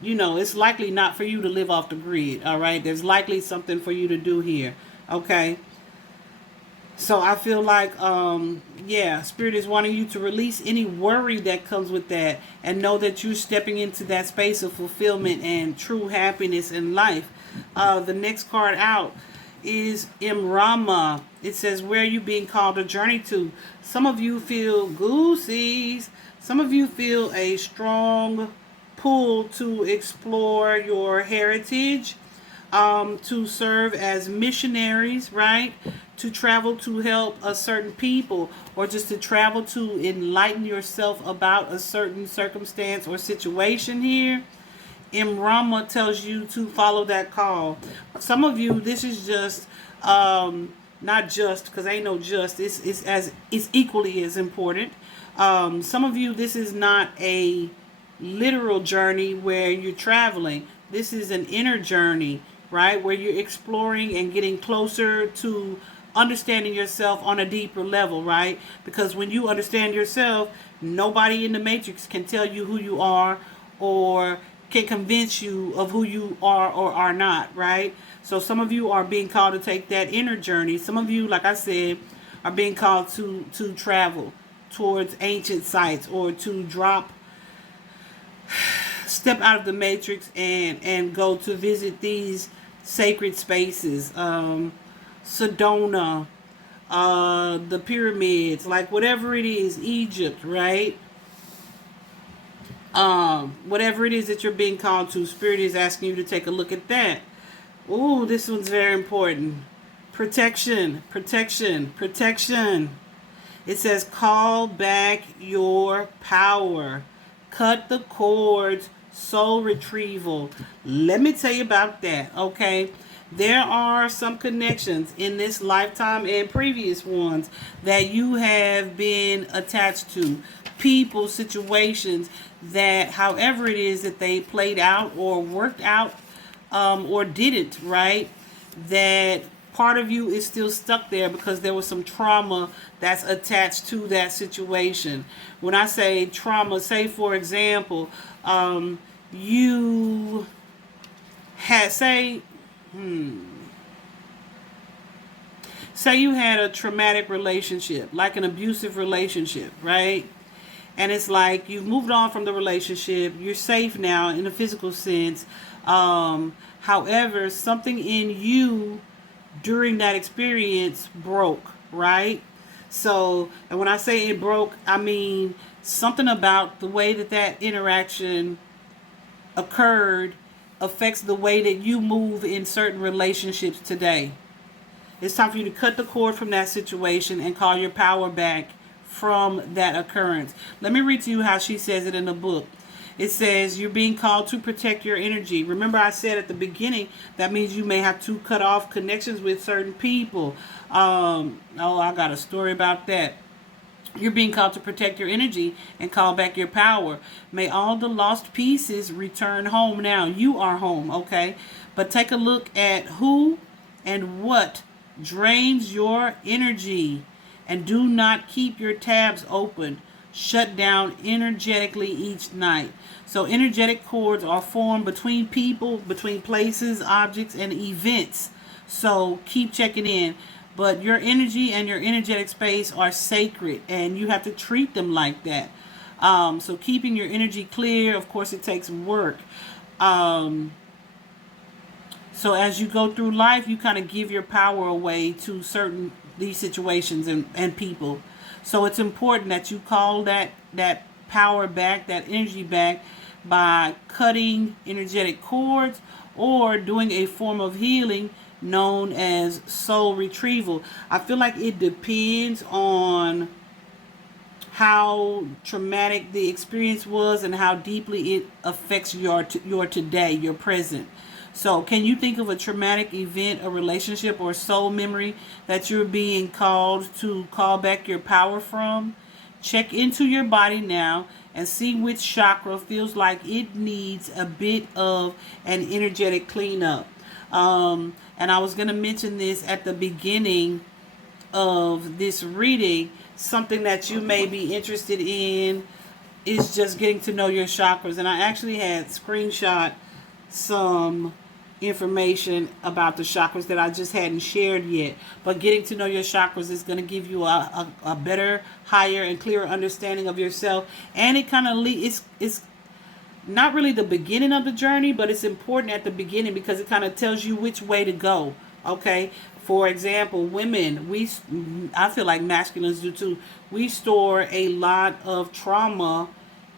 it's likely not for you to live off the grid, all right? There's likely something for you to do here, okay? So I feel like, Spirit is wanting you to release any worry that comes with that and know that you're stepping into that space of fulfillment and true happiness in life. The next card out is Imrama. It says, where are you being called to journey to? Some of you feel goosies. Some of you feel a strong pull to explore your heritage, to serve as missionaries, right? To travel to help a certain people, or just to travel to enlighten yourself about a certain circumstance or situation here. Imrama tells you to follow that call. Some of you, this is just not just, because ain't no just. It's equally as important. Some of you, this is not a literal journey where you're traveling. This is an inner journey, right? Where you're exploring and getting closer to understanding yourself on a deeper level, right? Because when you understand yourself, nobody in the matrix can tell you who you are or can convince you of who you are or are not, right? So some of you are being called to take that inner journey. Some of you, like I said, are being called to travel towards ancient sites or to step out of the matrix and go to visit these sacred spaces. Sedona, the pyramids, like whatever it is, Egypt, right? Whatever it is that you're being called to, Spirit is asking you to take a look at that. Ooh, this one's very important. Protection, protection, protection. It says, call back your power. Cut the cords, soul retrieval. Let me tell you about that, okay? There are some connections in this lifetime and previous ones that you have been attached to. People, situations that, however it is that they played out or worked out, or didn't, right? That part of you is still stuck there because there was some trauma that's attached to that situation. When I say trauma, say for example, you had, say you had a traumatic relationship, like an abusive relationship, right? And it's like you've moved on from the relationship, you're safe now in a physical sense. However, something in you during that experience broke, right? So, and when I say it broke, I mean something about the way that interaction occurred affects the way that you move in certain relationships today. It's time for you to cut the cord from that situation and call your power back from that occurrence. Let me read to you how she says it in the book. It says, you're being called to protect your energy. Remember I said at the beginning, that means you may have to cut off connections with certain people. I got a story about that. You're being called to protect your energy and call back your power. May all the lost pieces return home now. You are home, okay? But take a look at who and what drains your energy. And do not keep your tabs open. Shut down energetically each night. So energetic cords are formed between people, between places, objects, and events. So keep checking in. But your energy and your energetic space are sacred, and you have to treat them like that. So keeping your energy clear, of course, it takes work. Um, so as you go through life, you kind of give your power away to certain these situations and people. So it's important that you call that power back, that energy back, by cutting energetic cords or doing a form of healing known as soul retrieval. I feel like it depends on how traumatic the experience was and how deeply it affects your today, your present. So, can you think of a traumatic event, a relationship, or soul memory that you're being called to call back your power from? Check into your body now and see which chakra feels like it needs a bit of an energetic cleanup. And I was going to mention this at the beginning of this reading. Something that you may be interested in is just getting to know your chakras. And I actually had screenshot some information about the chakras that I just hadn't shared yet. But getting to know your chakras is going to give you a better, higher, and clearer understanding of yourself. And it kind of it's not really the beginning of the journey, but it's important at the beginning because it kind of tells you which way to go. Okay. For example, women, I feel like masculines do too. We store a lot of trauma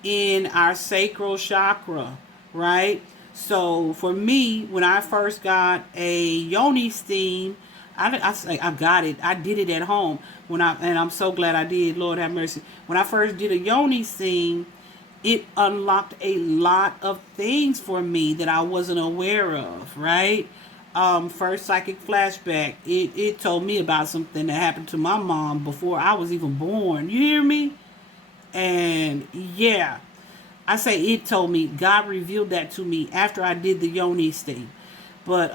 in our sacral chakra, right? So for me, when I first got a yoni steam, I got it. I did it at home and I'm so glad I did. Lord have mercy. When I first did a yoni steam, it unlocked a lot of things for me that I wasn't aware of, right? First psychic flashback, it told me about something that happened to my mom before I was even born. You hear me? And yeah, I say it told me. God revealed that to me after I did the yoni thing. But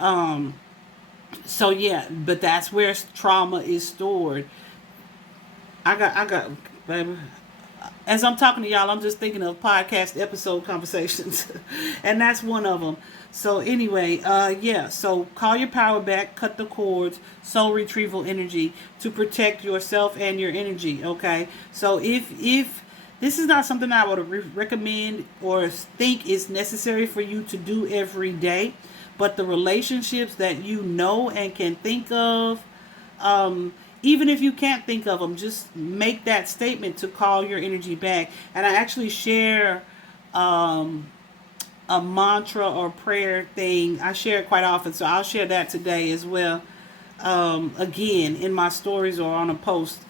so yeah, but that's where trauma is stored. I got, baby. As I'm talking to y'all, I'm just thinking of podcast episode conversations, and that's one of them. So anyway, yeah. So call your power back, cut the cords, soul retrieval energy to protect yourself and your energy. Okay. So if this is not something I would recommend or think is necessary for you to do every day, but the relationships that you know and can think of, even if you can't think of them, just make that statement to call your energy back. And I actually share a mantra or prayer thing. I share it quite often, so I'll share that today as well. Again, in my stories or on a post.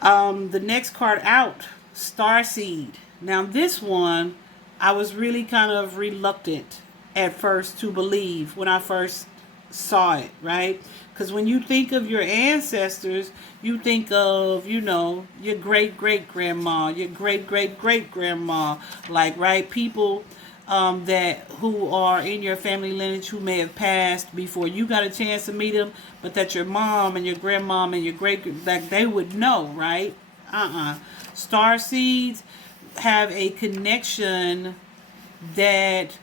The next card out, Starseed. Now this one, I was really kind of reluctant at first to believe when I first saw it, right? Because when you think of your ancestors, you think of, your great great grandma, your great great great grandma, like, right, people that who are in your family lineage who may have passed before you got a chance to meet them, but that your mom and your grandmom and your great, like, they would know, right? Star seeds have a connection that,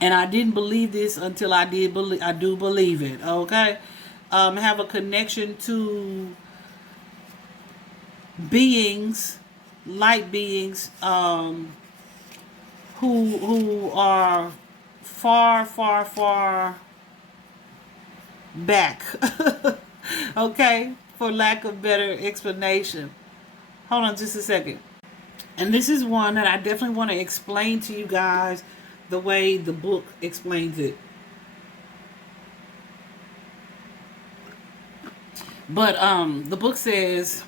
and I didn't believe this until I did believe. I do believe it. Okay, have a connection to beings, light beings, who are far, far, far back. Okay, for lack of better explanation. Hold on, just a second. And this is one that I definitely want to explain to you guys the way the book explains it. But the book says,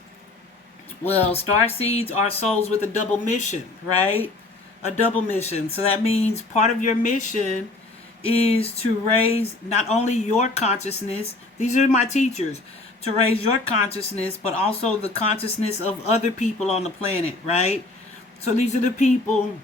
well, star seeds are souls with a double mission, right? A double mission. So that means part of your mission is to raise not only your consciousness, these are my teachers, to raise your consciousness, but also the consciousness of other people on the planet, right? So these are the people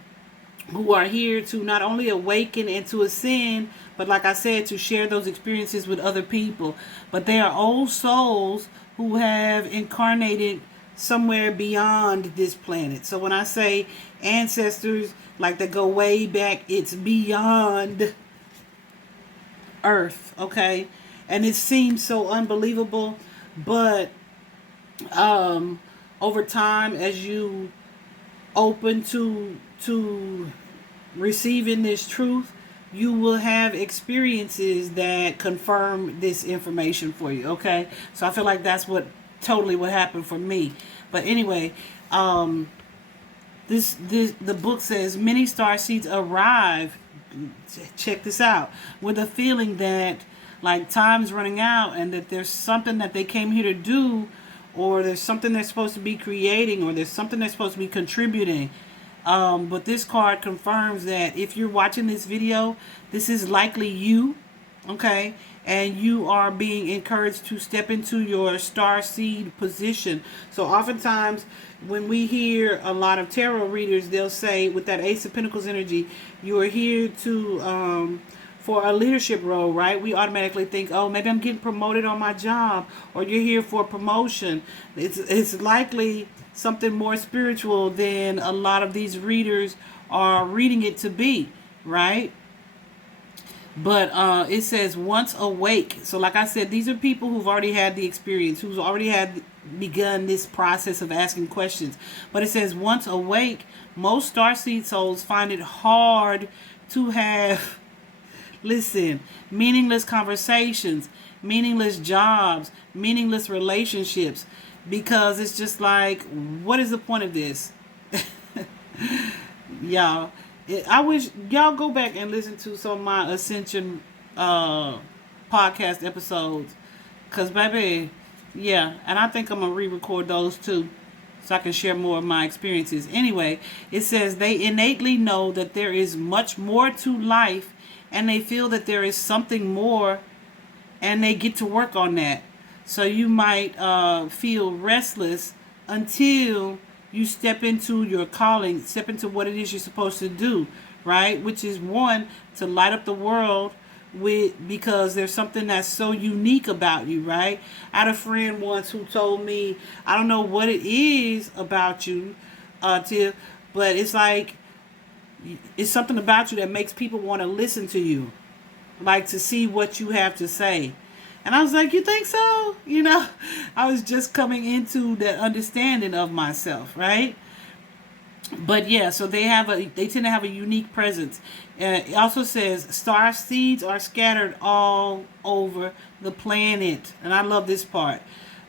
who are here to not only awaken and to ascend, but like I said, to share those experiences with other people. But they are old souls who have incarnated somewhere beyond this planet. So when I say ancestors, like they go way back, it's beyond Earth, okay? and it seems so unbelievable, but um, over time, as you open to receiving this truth, you will have experiences that confirm this information for you. Okay, so I feel like that's what happened for me. But anyway, um, this the book says many star seeds arrive. Check this out, with a feeling that like time's running out and that there's something that they came here to do, or there's something they're supposed to be creating, or there's something they're supposed to be contributing. But this card confirms that if you're watching this video, this is likely you, okay? And you are being encouraged to step into your star seed position. So oftentimes when we hear a lot of tarot readers, they'll say with that Ace of Pentacles energy, you are here to for a leadership role, right? We automatically think, oh, maybe I'm getting promoted on my job, or you're here for promotion. It's likely something more spiritual than a lot of these readers are reading it to be, right? But it says once awake. So like I said, these are people who've already had the experience, who's already had begun this process of asking questions. But it says once awake, most starseed souls find it hard to have, listen, meaningless conversations, meaningless jobs, meaningless relationships, because it's just like, what is the point of this? Y'all, I wish y'all go back and listen to some of my Ascension podcast episodes, because baby, yeah, and I think I'm gonna re-record those too, so I can share more of my experiences. Anyway, it says they innately know that there is much more to life, and they feel that there is something more, and they get to work on that. So you might feel restless until you step into your calling, step into what it is you're supposed to do, right? Which is one, to light up the world because there's something that's so unique about you, right? I had a friend once who told me, I don't know what it is about you, Tiff, but it's like it's something about you that makes people want to listen to you, like to see what you have to say. And I was like, you think so? You know, I was just coming into that understanding of myself, right? But yeah, so they tend to have a unique presence. It also says star seeds are scattered all over the planet, and I love this part.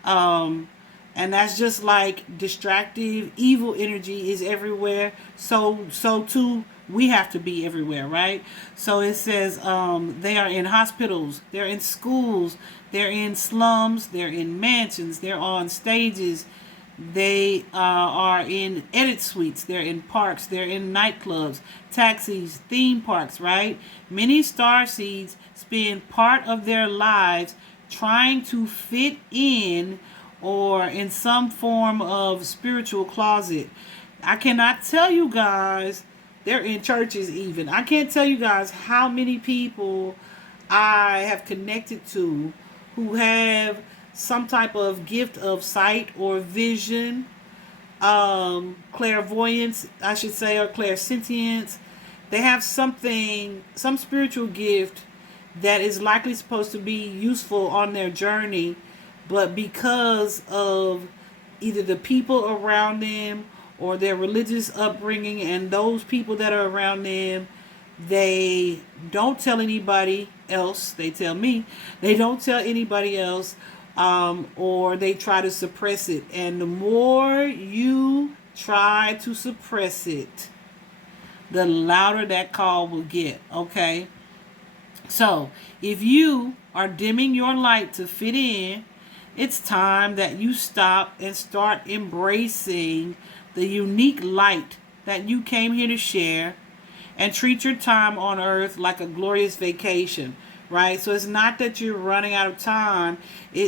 And that's just like distractive, evil energy is everywhere. So too we have to be everywhere, right? So it says they are in hospitals, they're in schools, they're in slums, they're in mansions, they're on stages, they are in edit suites, they're in parks, they're in nightclubs, taxis, theme parks, right? Many star seeds spend part of their lives trying to fit in or in some form of spiritual closet. I cannot tell you guys, they're in churches even. I can't tell you guys how many people I have connected to who have some type of gift of sight or vision, clairvoyance, I should say, or clairsentience. They have something, some spiritual gift that is likely supposed to be useful on their journey, but because of either the people around them or their religious upbringing and those people that are around them, they don't tell anybody else. They tell me. They don't tell anybody else, or they try to suppress it. And the more you try to suppress it, the louder that call will get, okay? So, if you are dimming your light to fit in, it's time that you stop and start embracing the unique light that you came here to share, and treat your time on earth like a glorious vacation, right? So it's not that you're running out of time.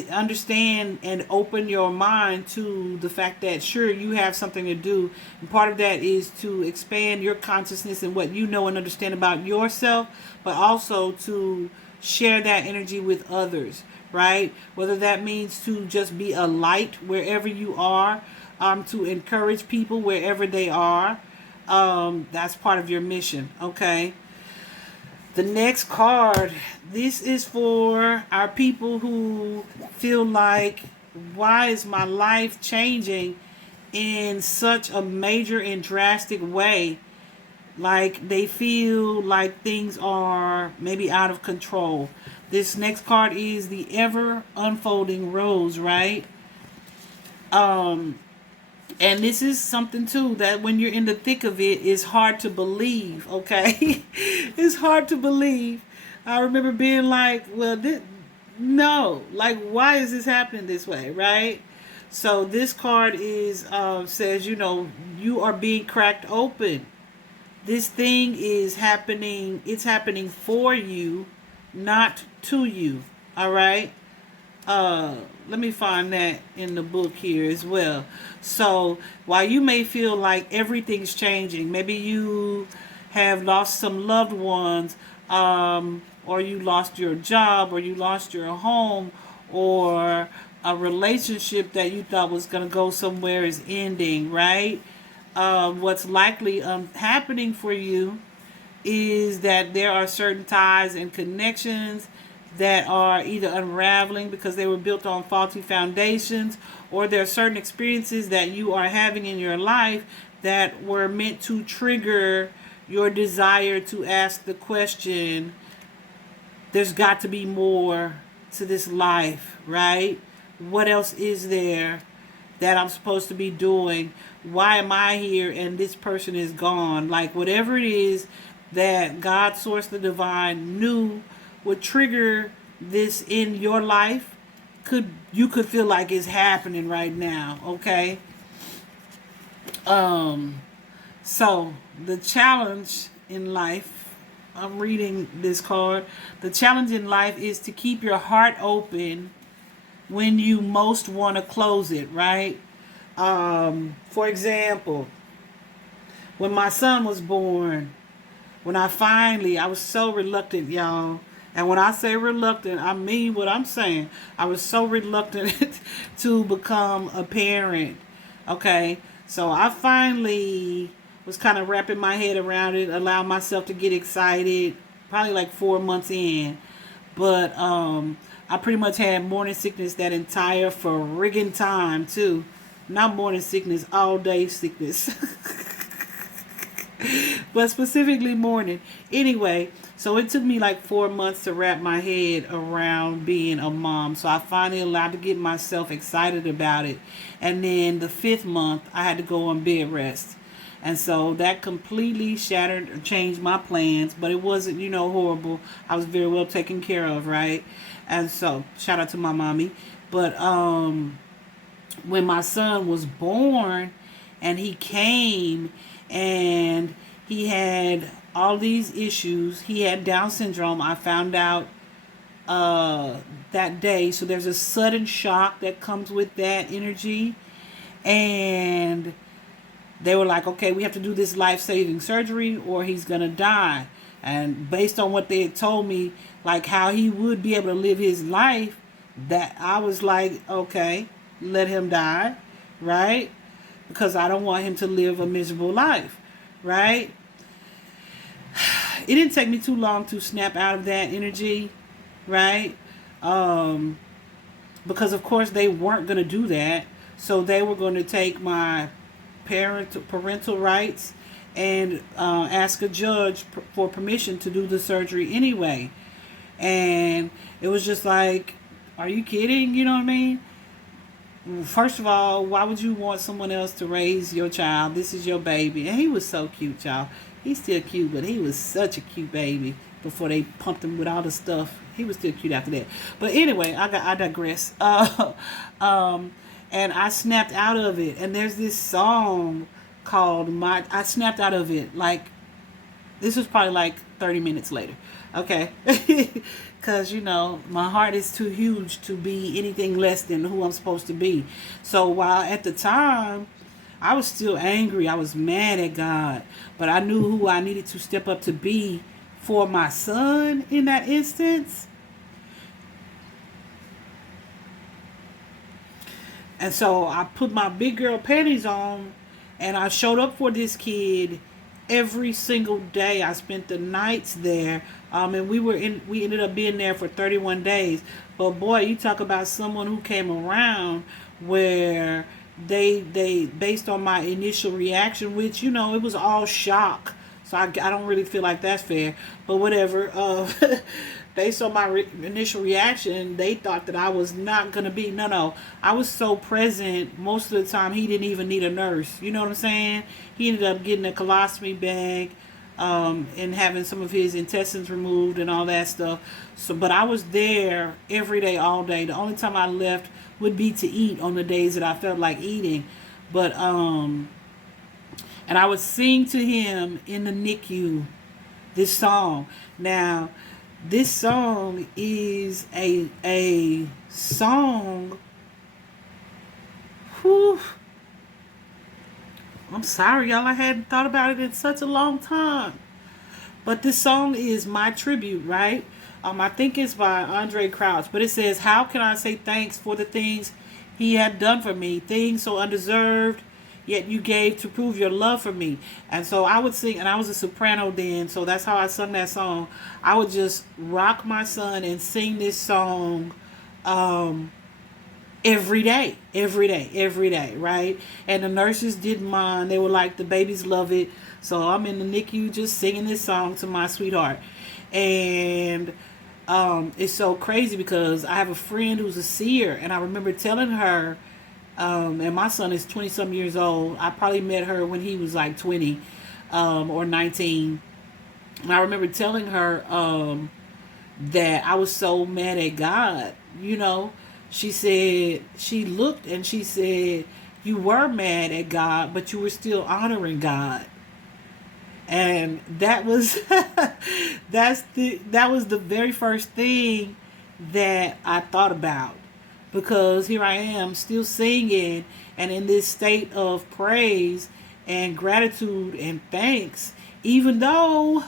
Understand and open your mind to the fact that sure, you have something to do, and part of that is to expand your consciousness and what you know and understand about yourself, but also to share that energy with others, right? Whether that means to just be a light wherever you are, to encourage people wherever they are. That's part of your mission, okay? The next card, this is for our people who feel like, why is my life changing in such a major and drastic way? Like they feel like things are maybe out of control. This next card is the ever unfolding rose, right? Um, and this is something too that when you're in the thick of it, it's hard to believe. Okay, it's hard to believe. I remember being like, well, no, like, why is this happening this way, right? So this card is says, you are being cracked open. This thing is happening. It's happening for you, not to you. All right. Let me find that in the book here as well. So while you may feel like everything's changing, maybe you have lost some loved ones, or you lost your job, or you lost your home, or a relationship that you thought was going to go somewhere is ending, right? What's likely happening for you is that there are certain ties and connections that are either unraveling because they were built on faulty foundations, or there are certain experiences that you are having in your life that were meant to trigger your desire to ask the question, there's got to be more to this life, right? What else is there that I'm supposed to be doing? Why am I here and this person is gone? Like, whatever it is that God, source, the divine, knew would trigger this in your life, you could feel like it's happening right now. Okay. So the challenge in life, I'm reading this card. The challenge in life is to keep your heart open when you most want to close it, right? For example, when my son was born, I was so reluctant, y'all. And when I say reluctant, I mean what I'm saying. I was so reluctant to become a parent. Okay. So I finally was kind of wrapping my head around it, allowed myself to get excited, probably like 4 months in. But I pretty much had morning sickness that entire friggin' time too. Not morning sickness, all day sickness. But specifically morning. Anyway, so it took me like 4 months to wrap my head around being a mom. So I finally allowed to get myself excited about it. And then the 5th month, I had to go on bed rest. And so that completely shattered or changed my plans. But it wasn't, horrible. I was very well taken care of, right? And so, shout out to my mommy. But when my son was born and he came and he had all these issues, he had Down syndrome. I found out that day. So there's a sudden shock that comes with that energy. And they were like, okay, we have to do this life-saving surgery or he's going to die. And based on what they had told me, like how he would be able to live his life, that I was like, okay, let him die, right? Because I don't want him to live a miserable life, right? It didn't take me too long to snap out of that energy, right? Because of course they weren't going to do that. So they were going to take my parental rights and ask a judge for permission to do the surgery anyway. And it was just like, are you kidding? You know what I mean? First of all, why would you want someone else to raise your child? This is your baby. And he was so cute, y'all. He's still cute, but he was such a cute baby before they pumped him with all the stuff. He was still cute after that. But anyway, I digress. And I snapped out of it. And there's this song called I snapped out of it. Like, this was probably like 30 minutes later. Okay. Because, my heart is too huge to be anything less than who I'm supposed to be. So while at the time, I was still angry. I was mad at God. But I knew who I needed to step up to be for my son in that instance. And so I put my big girl panties on and I showed up for this kid every single day. I spent the nights there And we ended up being there for 31 days. But boy, you talk about someone who came around where they based on my initial reaction, which it was all shock. So I don't really feel like that's fair, but whatever. Based on my initial reaction, they thought that I was not gonna be. No, I was so present most of the time. He didn't even need a nurse. You know what I'm saying? He ended up getting a colostomy bag, and having some of his intestines removed and all that stuff. So, but I was there every day, all day. The only time I left would be to eat on the days that I felt like eating. But and I would sing to him in the NICU this song. Now, this song is a song. Whew, I'm sorry, y'all. I hadn't thought about it in such a long time. But this song is my tribute, right? I think it's by Andre Crouch. But it says, "How can I say thanks for the things he had done for me? Things so undeserved, yet you gave to prove your love for me." And so I would sing, and I was a soprano then, so that's how I sung that song. I would just rock my son and sing this song, every day, right? And the nurses didn't mind. They were like, the babies love it. So I'm in the NICU just singing this song to my sweetheart. And it's so crazy because I have a friend who's a seer, and I remember telling her, and my son is 20 some years old. I probably met her when he was like 20, or 19. And I remember telling her, that I was so mad at God. She said, she looked and she said, "You were mad at God, but you were still honoring God." And that was that was the very first thing that I thought about, because here I am still singing and in this state of praise and gratitude and thanks, even though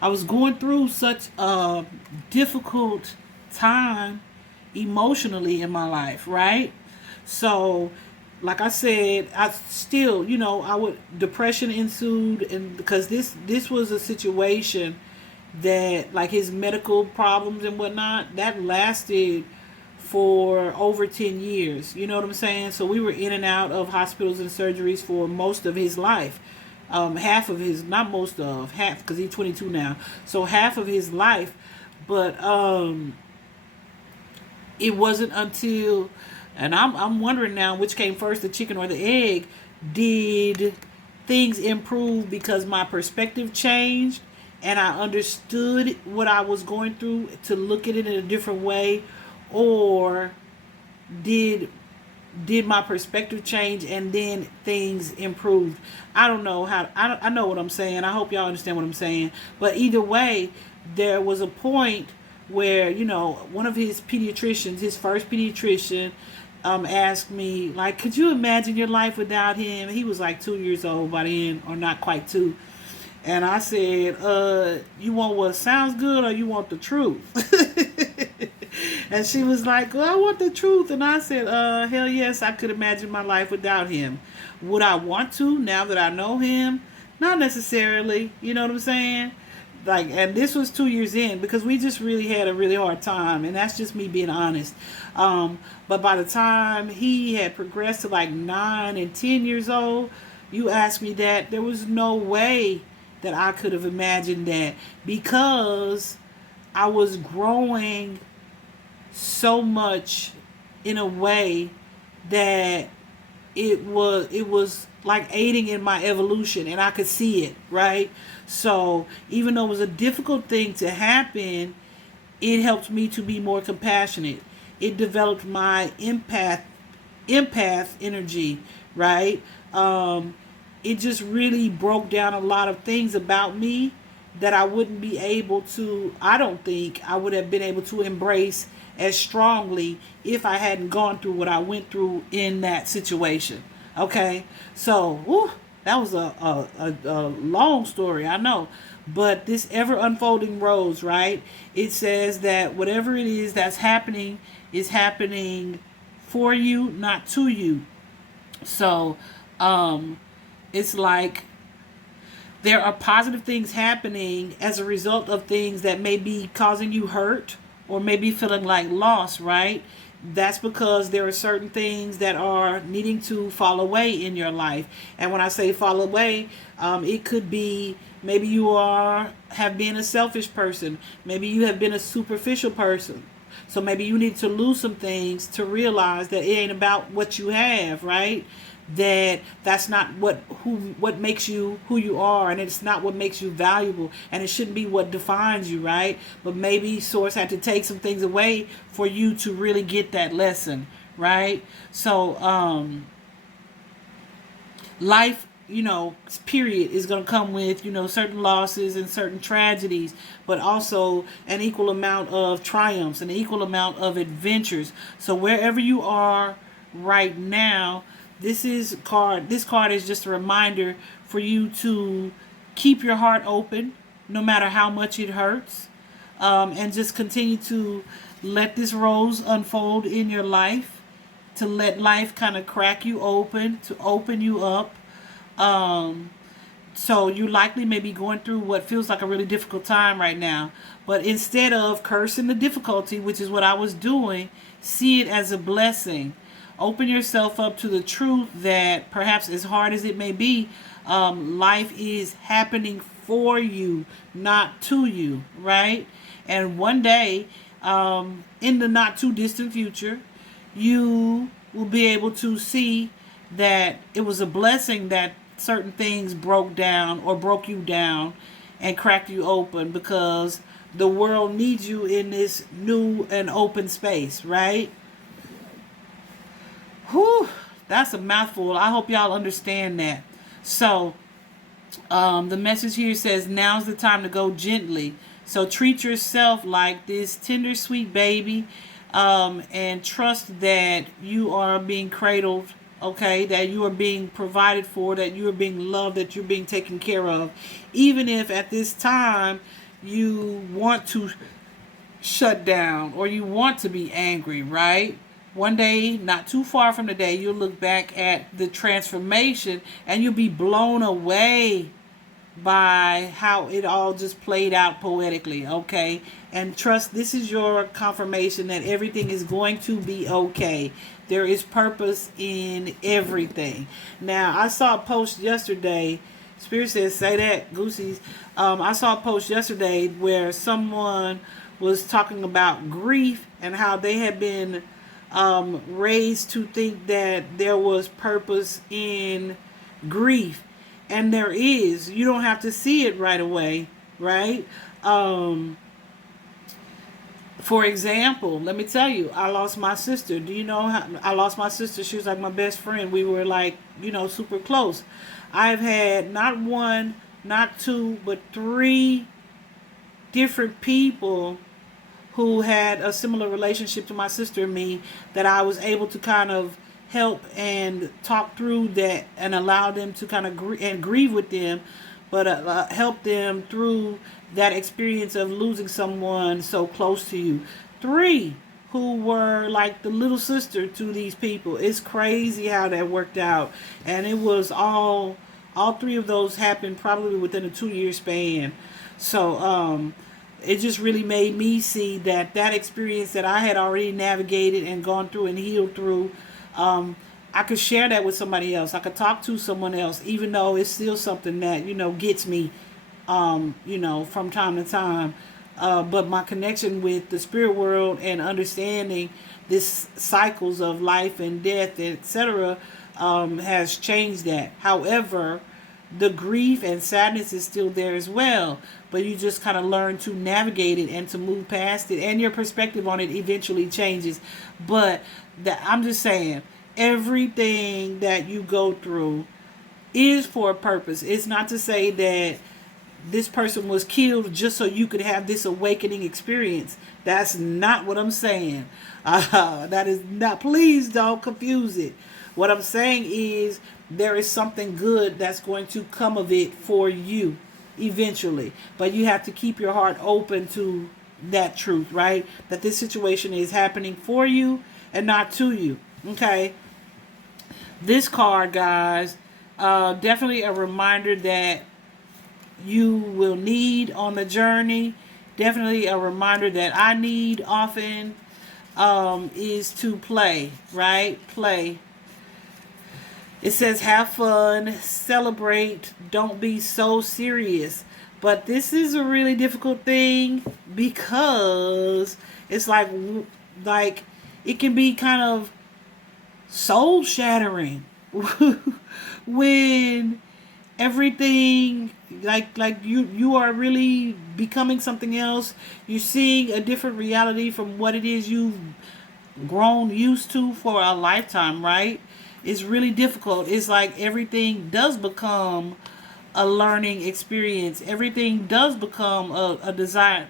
I was going through such a difficult time emotionally in my life, right? So, like I said, I still, depression ensued, and because this was a situation that, like, his medical problems and whatnot, that lasted for over 10 years. You know what I'm saying? So we were in and out of hospitals and surgeries for most of his life. Half of his, not most of, half, because he's 22 now. So half of his life. But it wasn't until, and I'm wondering now, which came first, the chicken or the egg? Did things improve because my perspective changed and I understood what I was going through to look at it in a different way, or did my perspective change and then things improved? I don't know how. I know what I'm saying. I hope y'all understand what I'm saying. But either way, there was a point where, one of his pediatricians, his first pediatrician, asked me, like, could you imagine your life without him? He was like 2 years old by then, or not quite 2. And I said, you want what sounds good or you want the truth? And she was like, well, I want the truth. And I said, hell yes, I could imagine my life without him. Would I want to now that I know him? Not necessarily. You know what I'm saying? Like, and this was 2 years in, because we just really had a really hard time, and that's just me being honest. But by the time he had progressed to like 9 and 10 years old, you asked me that, there was no way that I could have imagined that, because I was growing so much in a way that it was like aiding in my evolution, and I could see it, right? So even though it was a difficult thing to happen, it helped me to be more compassionate. It developed my empath energy, right? It just really broke down a lot of things about me that I wouldn't be able to, I don't think I would have been able to embrace as strongly if I hadn't gone through what I went through in that situation. Okay, so that was a long story, I know, but this ever unfolding rose, right? It says that whatever it is that's happening is happening for you, not to you. So it's like There are positive things happening as a result of things that may be causing you hurt or maybe feeling like loss, right? That's because there are certain things that are needing to fall away in your life. And when I say fall away, it could be maybe you are have been a selfish person. Maybe you have been a superficial person. So maybe you need to lose some things to realize that it ain't about what you have, right? That's not what makes you who you are, and it's not what makes you valuable, and it shouldn't be what defines you, right? But maybe source had to take some things away for you to really get that lesson, right? So life, period, is going to come with, certain losses and certain tragedies, but also an equal amount of triumphs, an equal amount of adventures. So wherever you are right now, this card is just a reminder for you to keep your heart open no matter how much it hurts, and just continue to let this rose unfold in your life, to let life kind of crack you open, to open you up. um, so you likely may be going through what feels like a really difficult time right now. But instead of cursing the difficulty, which is what I was doing, see it as a blessing. Open yourself up to the truth that perhaps as hard as it may be, life is happening for you, not to you, right? And one day, in the not too distant future, you will be able to see that it was a blessing that certain things broke down or broke you down and cracked you open, because the world needs you in this new and open space, right? Whew, that's a mouthful. I hope y'all understand that. So, the message here says, now's the time to go gently. So treat yourself like this tender, sweet baby, and trust that you are being cradled, okay, that you are being provided for, that you are being loved, that you're being taken care of. Even if at this time you want to shut down or you want to be angry, right? One day, not too far from today, you'll look back at the transformation and you'll be blown away by how it all just played out poetically, okay? And trust, this is your confirmation that everything is going to be okay. There is purpose in everything. Now, I saw a post yesterday. Spirit says, say that, Goosies. I saw a post yesterday where someone was talking about grief and how they had been raised to think that there was purpose in grief. And there is. You don't have to see it right away, right? For example, let me tell you, I lost my sister. Do you know how I lost my sister? She was like my best friend. We were like, super close. I've had not one, not two, but three different people who had a similar relationship to my sister and me that I was able to kind of help and talk through that and allow them to kind of grieve with them, but help them through that experience of losing someone so close to you. Three who were like the little sister to these people. It's crazy how that worked out. And it was all three of those happened probably within a 2-year span. So it just really made me see that experience that I had already navigated and gone through and healed through, I could share that with somebody else. I could talk to someone else, even though it's still something that, gets me, from time to time. But my connection with the spirit world and understanding this cycles of life and death, etc., has changed that. However, the grief and sadness is still there as well, but you just kind of learn to navigate it and to move past it, and your perspective on it eventually changes. But I'm just saying, everything that you go through is for a purpose. It's not to say that this person was killed just so you could have this awakening experience. That's not what I'm saying. That is not, please don't confuse it. What I'm saying is there is something good that's going to come of it for you eventually. But you have to keep your heart open to that truth, right? That this situation is happening for you and not to you. Okay? This card, guys, definitely a reminder that you will need on the journey. Definitely a reminder that I need often is to play, right? Play. It says have fun, celebrate, don't be so serious. But this is a really difficult thing because it's like it can be kind of soul shattering when everything like you are really becoming something else. You're seeing a different reality from what it is you've grown used to for a lifetime, right? It's really difficult. It's like everything does become a learning experience. Everything does become a desire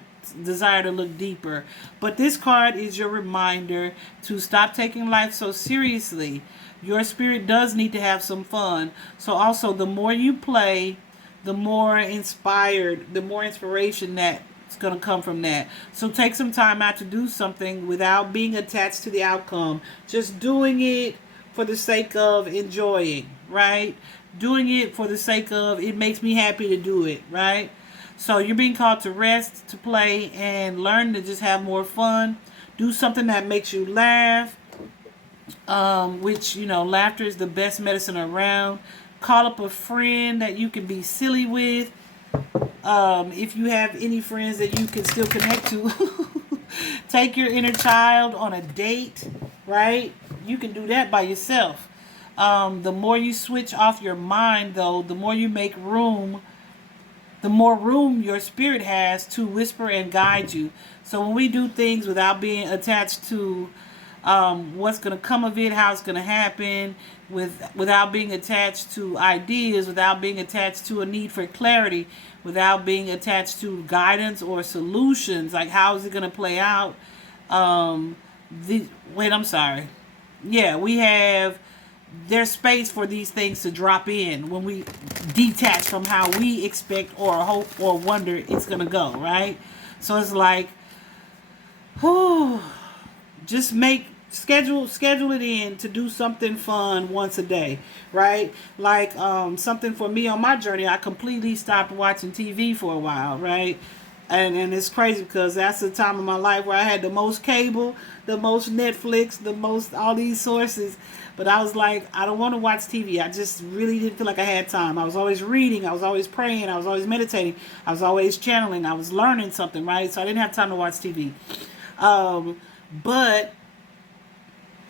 to look deeper. But this card is your reminder to stop taking life so seriously. Your spirit does need to have some fun. So also the more you play, the more inspiration that's going to come from that. So take some time out to do something without being attached to the outcome. Just doing it for the sake of enjoying, right? Doing it for the sake of it makes me happy to do it, right? So you're being called to rest, to play, and learn to just have more fun. Do something that makes you laugh, which, laughter is the best medicine around. Call up a friend that you can be silly with. If you have any friends that you can still connect to, take your inner child on a date, right? You can do that by yourself. The more you switch off your mind, though, the more you make room, the more room your spirit has to whisper and guide you. So when we do things without being attached to what's going to come of it, how it's going to happen, without being attached to ideas, without being attached to a need for clarity, without being attached to guidance or solutions, like how is it going to play out? I'm sorry. Yeah, we have there's space for these things to drop in when we detach from how we expect or hope or wonder it's gonna go, right? So it's like, whew, just schedule it in to do something fun once a day, right? Like something for me on my journey, I completely stopped watching TV for a while, right? And it's crazy because that's the time of my life where I had the most cable, the most Netflix, the most all these sources. But I was like, I don't want to watch TV. I just really didn't feel like I had time. I was always reading, I was always praying, I was always meditating, I was always channeling, I was learning something, right? So I didn't have time to watch TV. But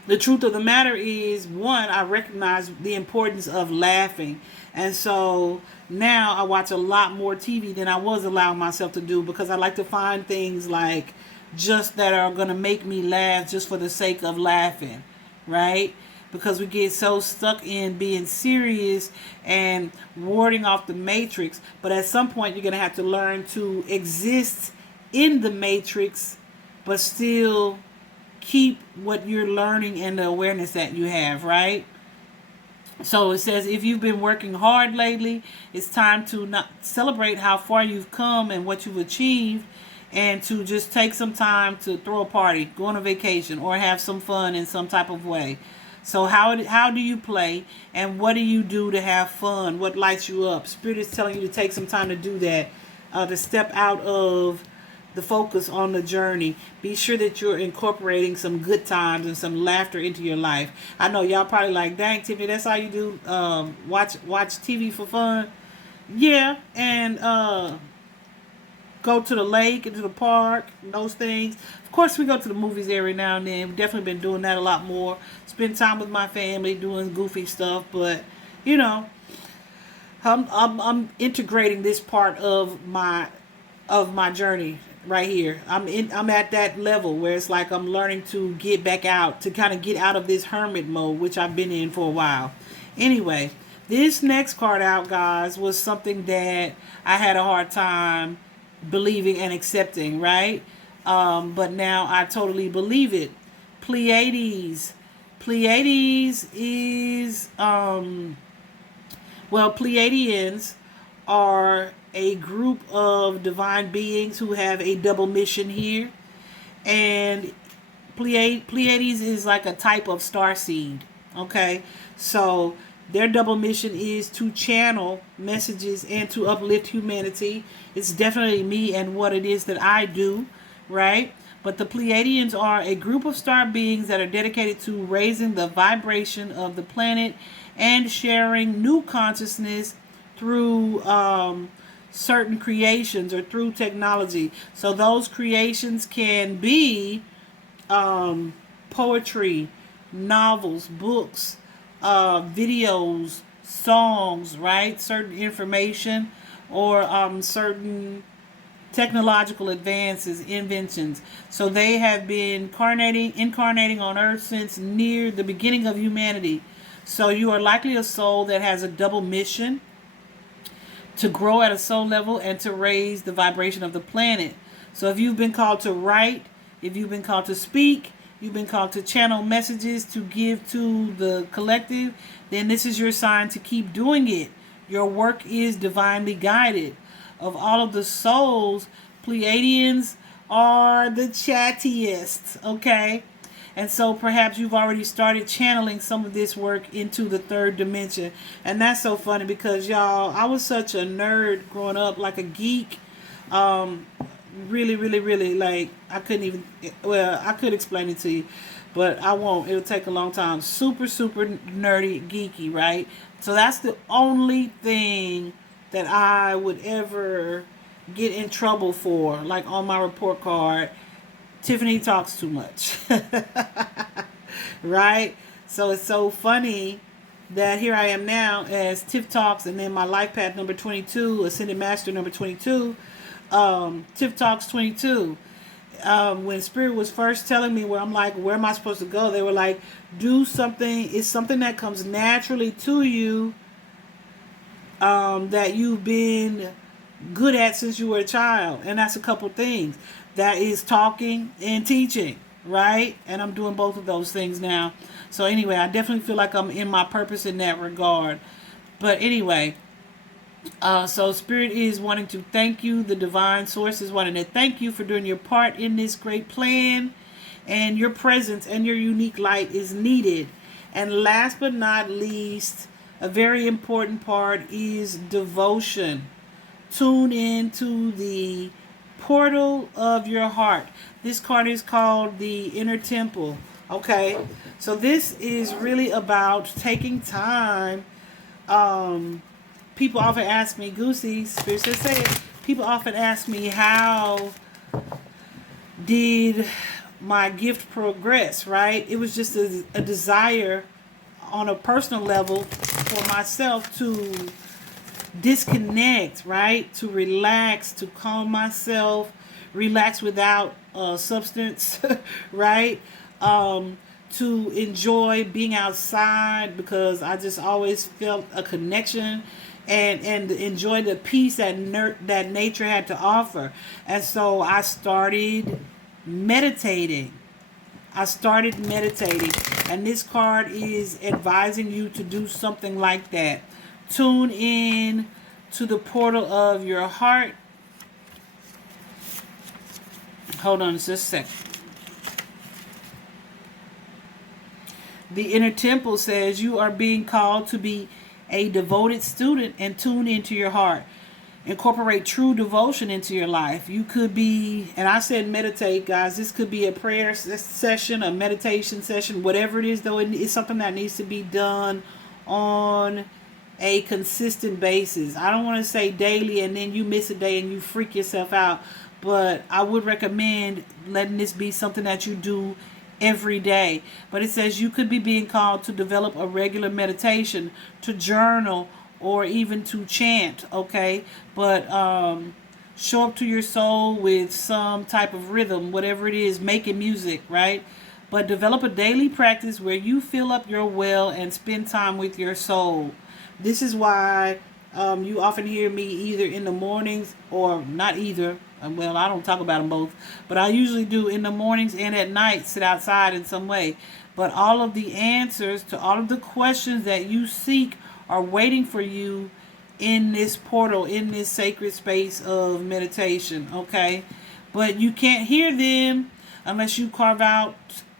the truth of the matter is, one, I recognize the importance of laughing. And so now I watch a lot more TV than I was allowing myself to do because I like to find things like just that are going to make me laugh just for the sake of laughing, right? Because we get so stuck in being serious and warding off the matrix. But at some point, you're going to have to learn to exist in the matrix, but still keep what you're learning and the awareness that you have, right? So it says if you've been working hard lately, it's time to not celebrate how far you've come and what you've achieved, and to just take some time to throw a party, go on a vacation, or have some fun in some type of way. So how do you play, and what do you do to have fun? What lights you up? Spirit is telling you to take some time to do that, to step out of the focus on the journey. Be sure that you're incorporating some good times and some laughter into your life. I know y'all probably like, dang, Tiffany, that's how you do watch TV for fun. Yeah, and go to the lake and to the park, those things. Of course, we go to the movies every now and then. We've definitely been doing that a lot more. Spend time with my family, doing goofy stuff. But you know, I'm integrating this part of my journey right here. I'm at that level where it's like I'm learning to get back out, to kind of get out of this hermit mode, which I've been in for a while. Anyway, this next card out, guys, was something that I had a hard time believing and accepting, right? But now I totally believe it. Pleiades. Pleiades is Pleiadians are a group of divine beings who have a double mission here. And Pleiades is like a type of star seed. Okay? So Their double mission is to channel messages and to uplift humanity. It's definitely me and what it is that I do, right? But the Pleiadians are a group of star beings that are dedicated to raising the vibration of the planet and sharing new consciousness through certain creations or through technology. So those creations can be poetry, novels, books, videos, songs, right? Certain information or certain technological advances, inventions. So they have been incarnating on Earth since near the beginning of humanity. So you are likely a soul that has a double mission to grow at a soul level and to raise the vibration of the planet. So if you've been called to write, if you've been called to speak, you've been called to channel messages to give to the collective, then this is your sign to keep doing it. Your work is divinely guided. Of all of the souls, Pleiadians are the chattiest, okay? And so perhaps you've already started channeling some of this work into the third dimension. And that's so funny because, y'all, I was such a nerd growing up, like a geek. Really, really, really, like, I couldn't even, well, I could explain it to you, but I won't. It'll take a long time. Super, super nerdy, geeky, right? So that's the only thing that I would ever get in trouble for, like on my report card. Tiffany talks too much. Right? So it's so funny that here I am now as Tiff Talks, and then my life path number 22, Ascended Master number 22, Tiff Talks 22. When Spirit was first telling me where I'm like, where am I supposed to go? They were like, do something. It's something that comes naturally to you, that you've been good at since you were a child. And that's a couple things. That is talking and teaching, right? And I'm doing both of those things now. So anyway, I definitely feel like I'm in my purpose in that regard. But anyway, so Spirit is wanting to thank you. The divine source is wanting to thank you for doing your part in this great plan. And your presence and your unique light is needed. And last but not least, a very important part is devotion. Tune into the portal of your heart. This card is called the Inner Temple. Okay, so this is really about taking time. People often ask me, Goosey, Spirit says say it. People often ask me, how did my gift progress, right? It was just a desire on a personal level for myself to disconnect, right? To relax, to calm myself, relax without substance, right? To enjoy being outside because I just always felt a connection and enjoy the peace that nature had to offer. And so I started meditating. And this card is advising you to do something like that. Tune in to the portal of your heart. Hold on just a second. The Inner Temple says you are being called to be a devoted student and tune into your heart. Incorporate true devotion into your life. You could be, and I said meditate, guys. This could be a prayer session, a meditation session, whatever it is, though. It's something that needs to be done on a consistent basis. I don't want to say daily and then you miss a day and you freak yourself out, but I would recommend letting this be something that you do every day. But it says you could be being called to develop a regular meditation, to journal, or even to chant, okay? But show up to your soul with some type of rhythm, whatever it is, making music, right? But develop a daily practice where you fill up your well and spend time with your soul. This is why you often hear me either in the mornings or not either. Well, I don't talk about them both, but I usually do in the mornings and at night, sit outside in some way. But all of the answers to all of the questions that you seek are waiting for you in this portal, in this sacred space of meditation, okay? But you can't hear them unless you carve out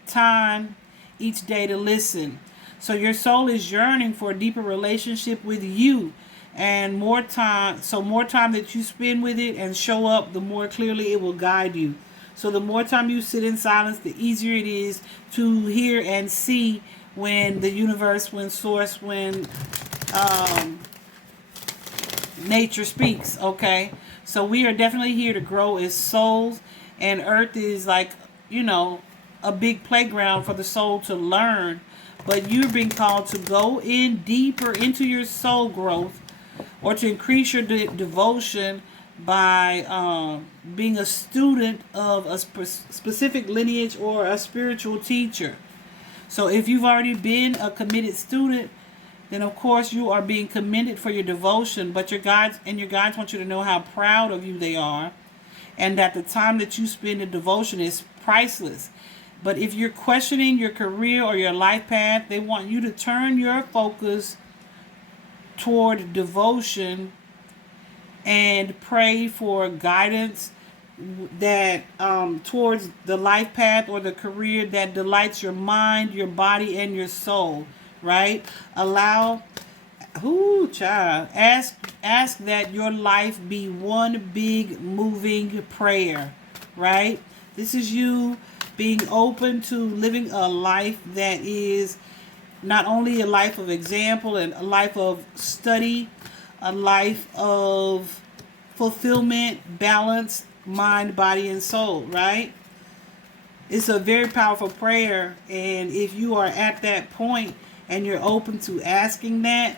time each day to listen. So your soul is yearning for a deeper relationship with you, and more time. So more time that you spend with it and show up, the more clearly it will guide you. So the more time you sit in silence, the easier it is to hear and see when the universe, when source, when um, nature speaks. Okay, so we are definitely here to grow as souls, and Earth is like, you know, a big playground for the soul to learn. But you're being called to go in deeper into your soul growth, or to increase your devotion by being a student of a specific lineage or a spiritual teacher. So if you've already been a committed student, then of course you are being commended for your devotion. But your guides want you to know how proud of you they are, and that the time that you spend in devotion is priceless. But if you're questioning your career or your life path, they want you to turn your focus toward devotion and pray for guidance that towards the life path or the career that delights your mind, your body, and your soul. Right? Allow, child, ask that your life be one big moving prayer. Right? This is you being open to living a life that is not only a life of example and a life of study, a life of fulfillment, balance, mind, body, and soul, right? It's a very powerful prayer, and if you are at that point and you're open to asking that,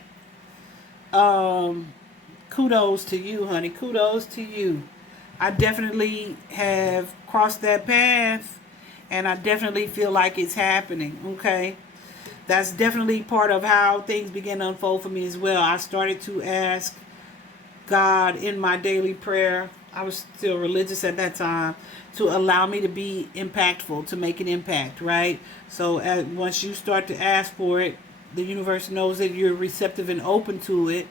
kudos to you, honey. Kudos to you. I definitely have crossed that path, and I definitely feel like it's happening, okay? That's definitely part of how things began to unfold for me as well. I started to ask God in my daily prayer. I was still religious at that time, to allow me to be impactful, to make an impact, right? So once you start to ask for it, the universe knows that you're receptive and open to it.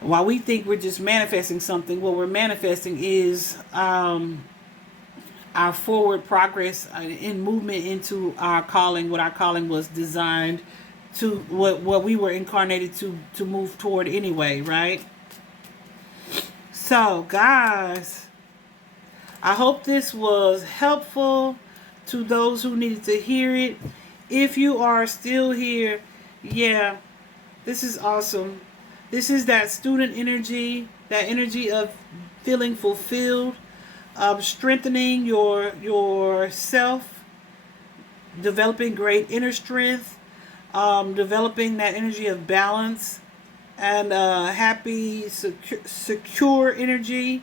While we think we're just manifesting something, what we're manifesting is our forward progress in movement into our calling. What our calling was designed to, what we were incarnated to move toward anyway, right? So guys, I hope this was helpful to those who needed to hear it. If you are still here, yeah, this is awesome. This is that student energy, that energy of feeling fulfilled, strengthening your self, developing great inner strength, developing that energy of balance, and happy, secure energy,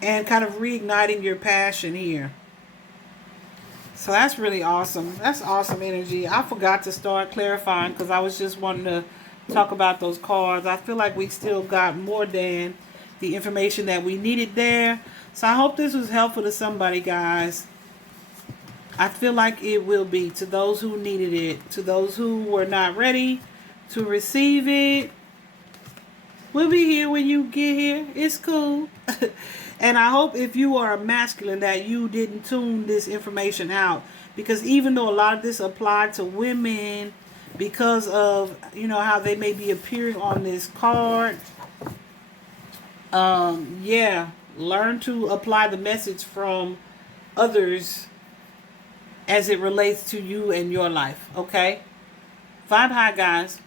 and kind of reigniting your passion here. So that's really awesome. That's awesome energy. I forgot to start clarifying because I was just wanting to talk about those cards. I feel like we still got more than the information that we needed there. So I hope this was helpful to somebody, guys. I feel like it will be, to those who needed it. To those who were not ready to receive it, we'll be here when you get here. It's cool. And I hope if you are a masculine that you didn't tune this information out, because even though a lot of this applied to women because of, how they may be appearing on this card, yeah, learn to apply the message from others as it relates to you and your life, okay? Vibe high, guys.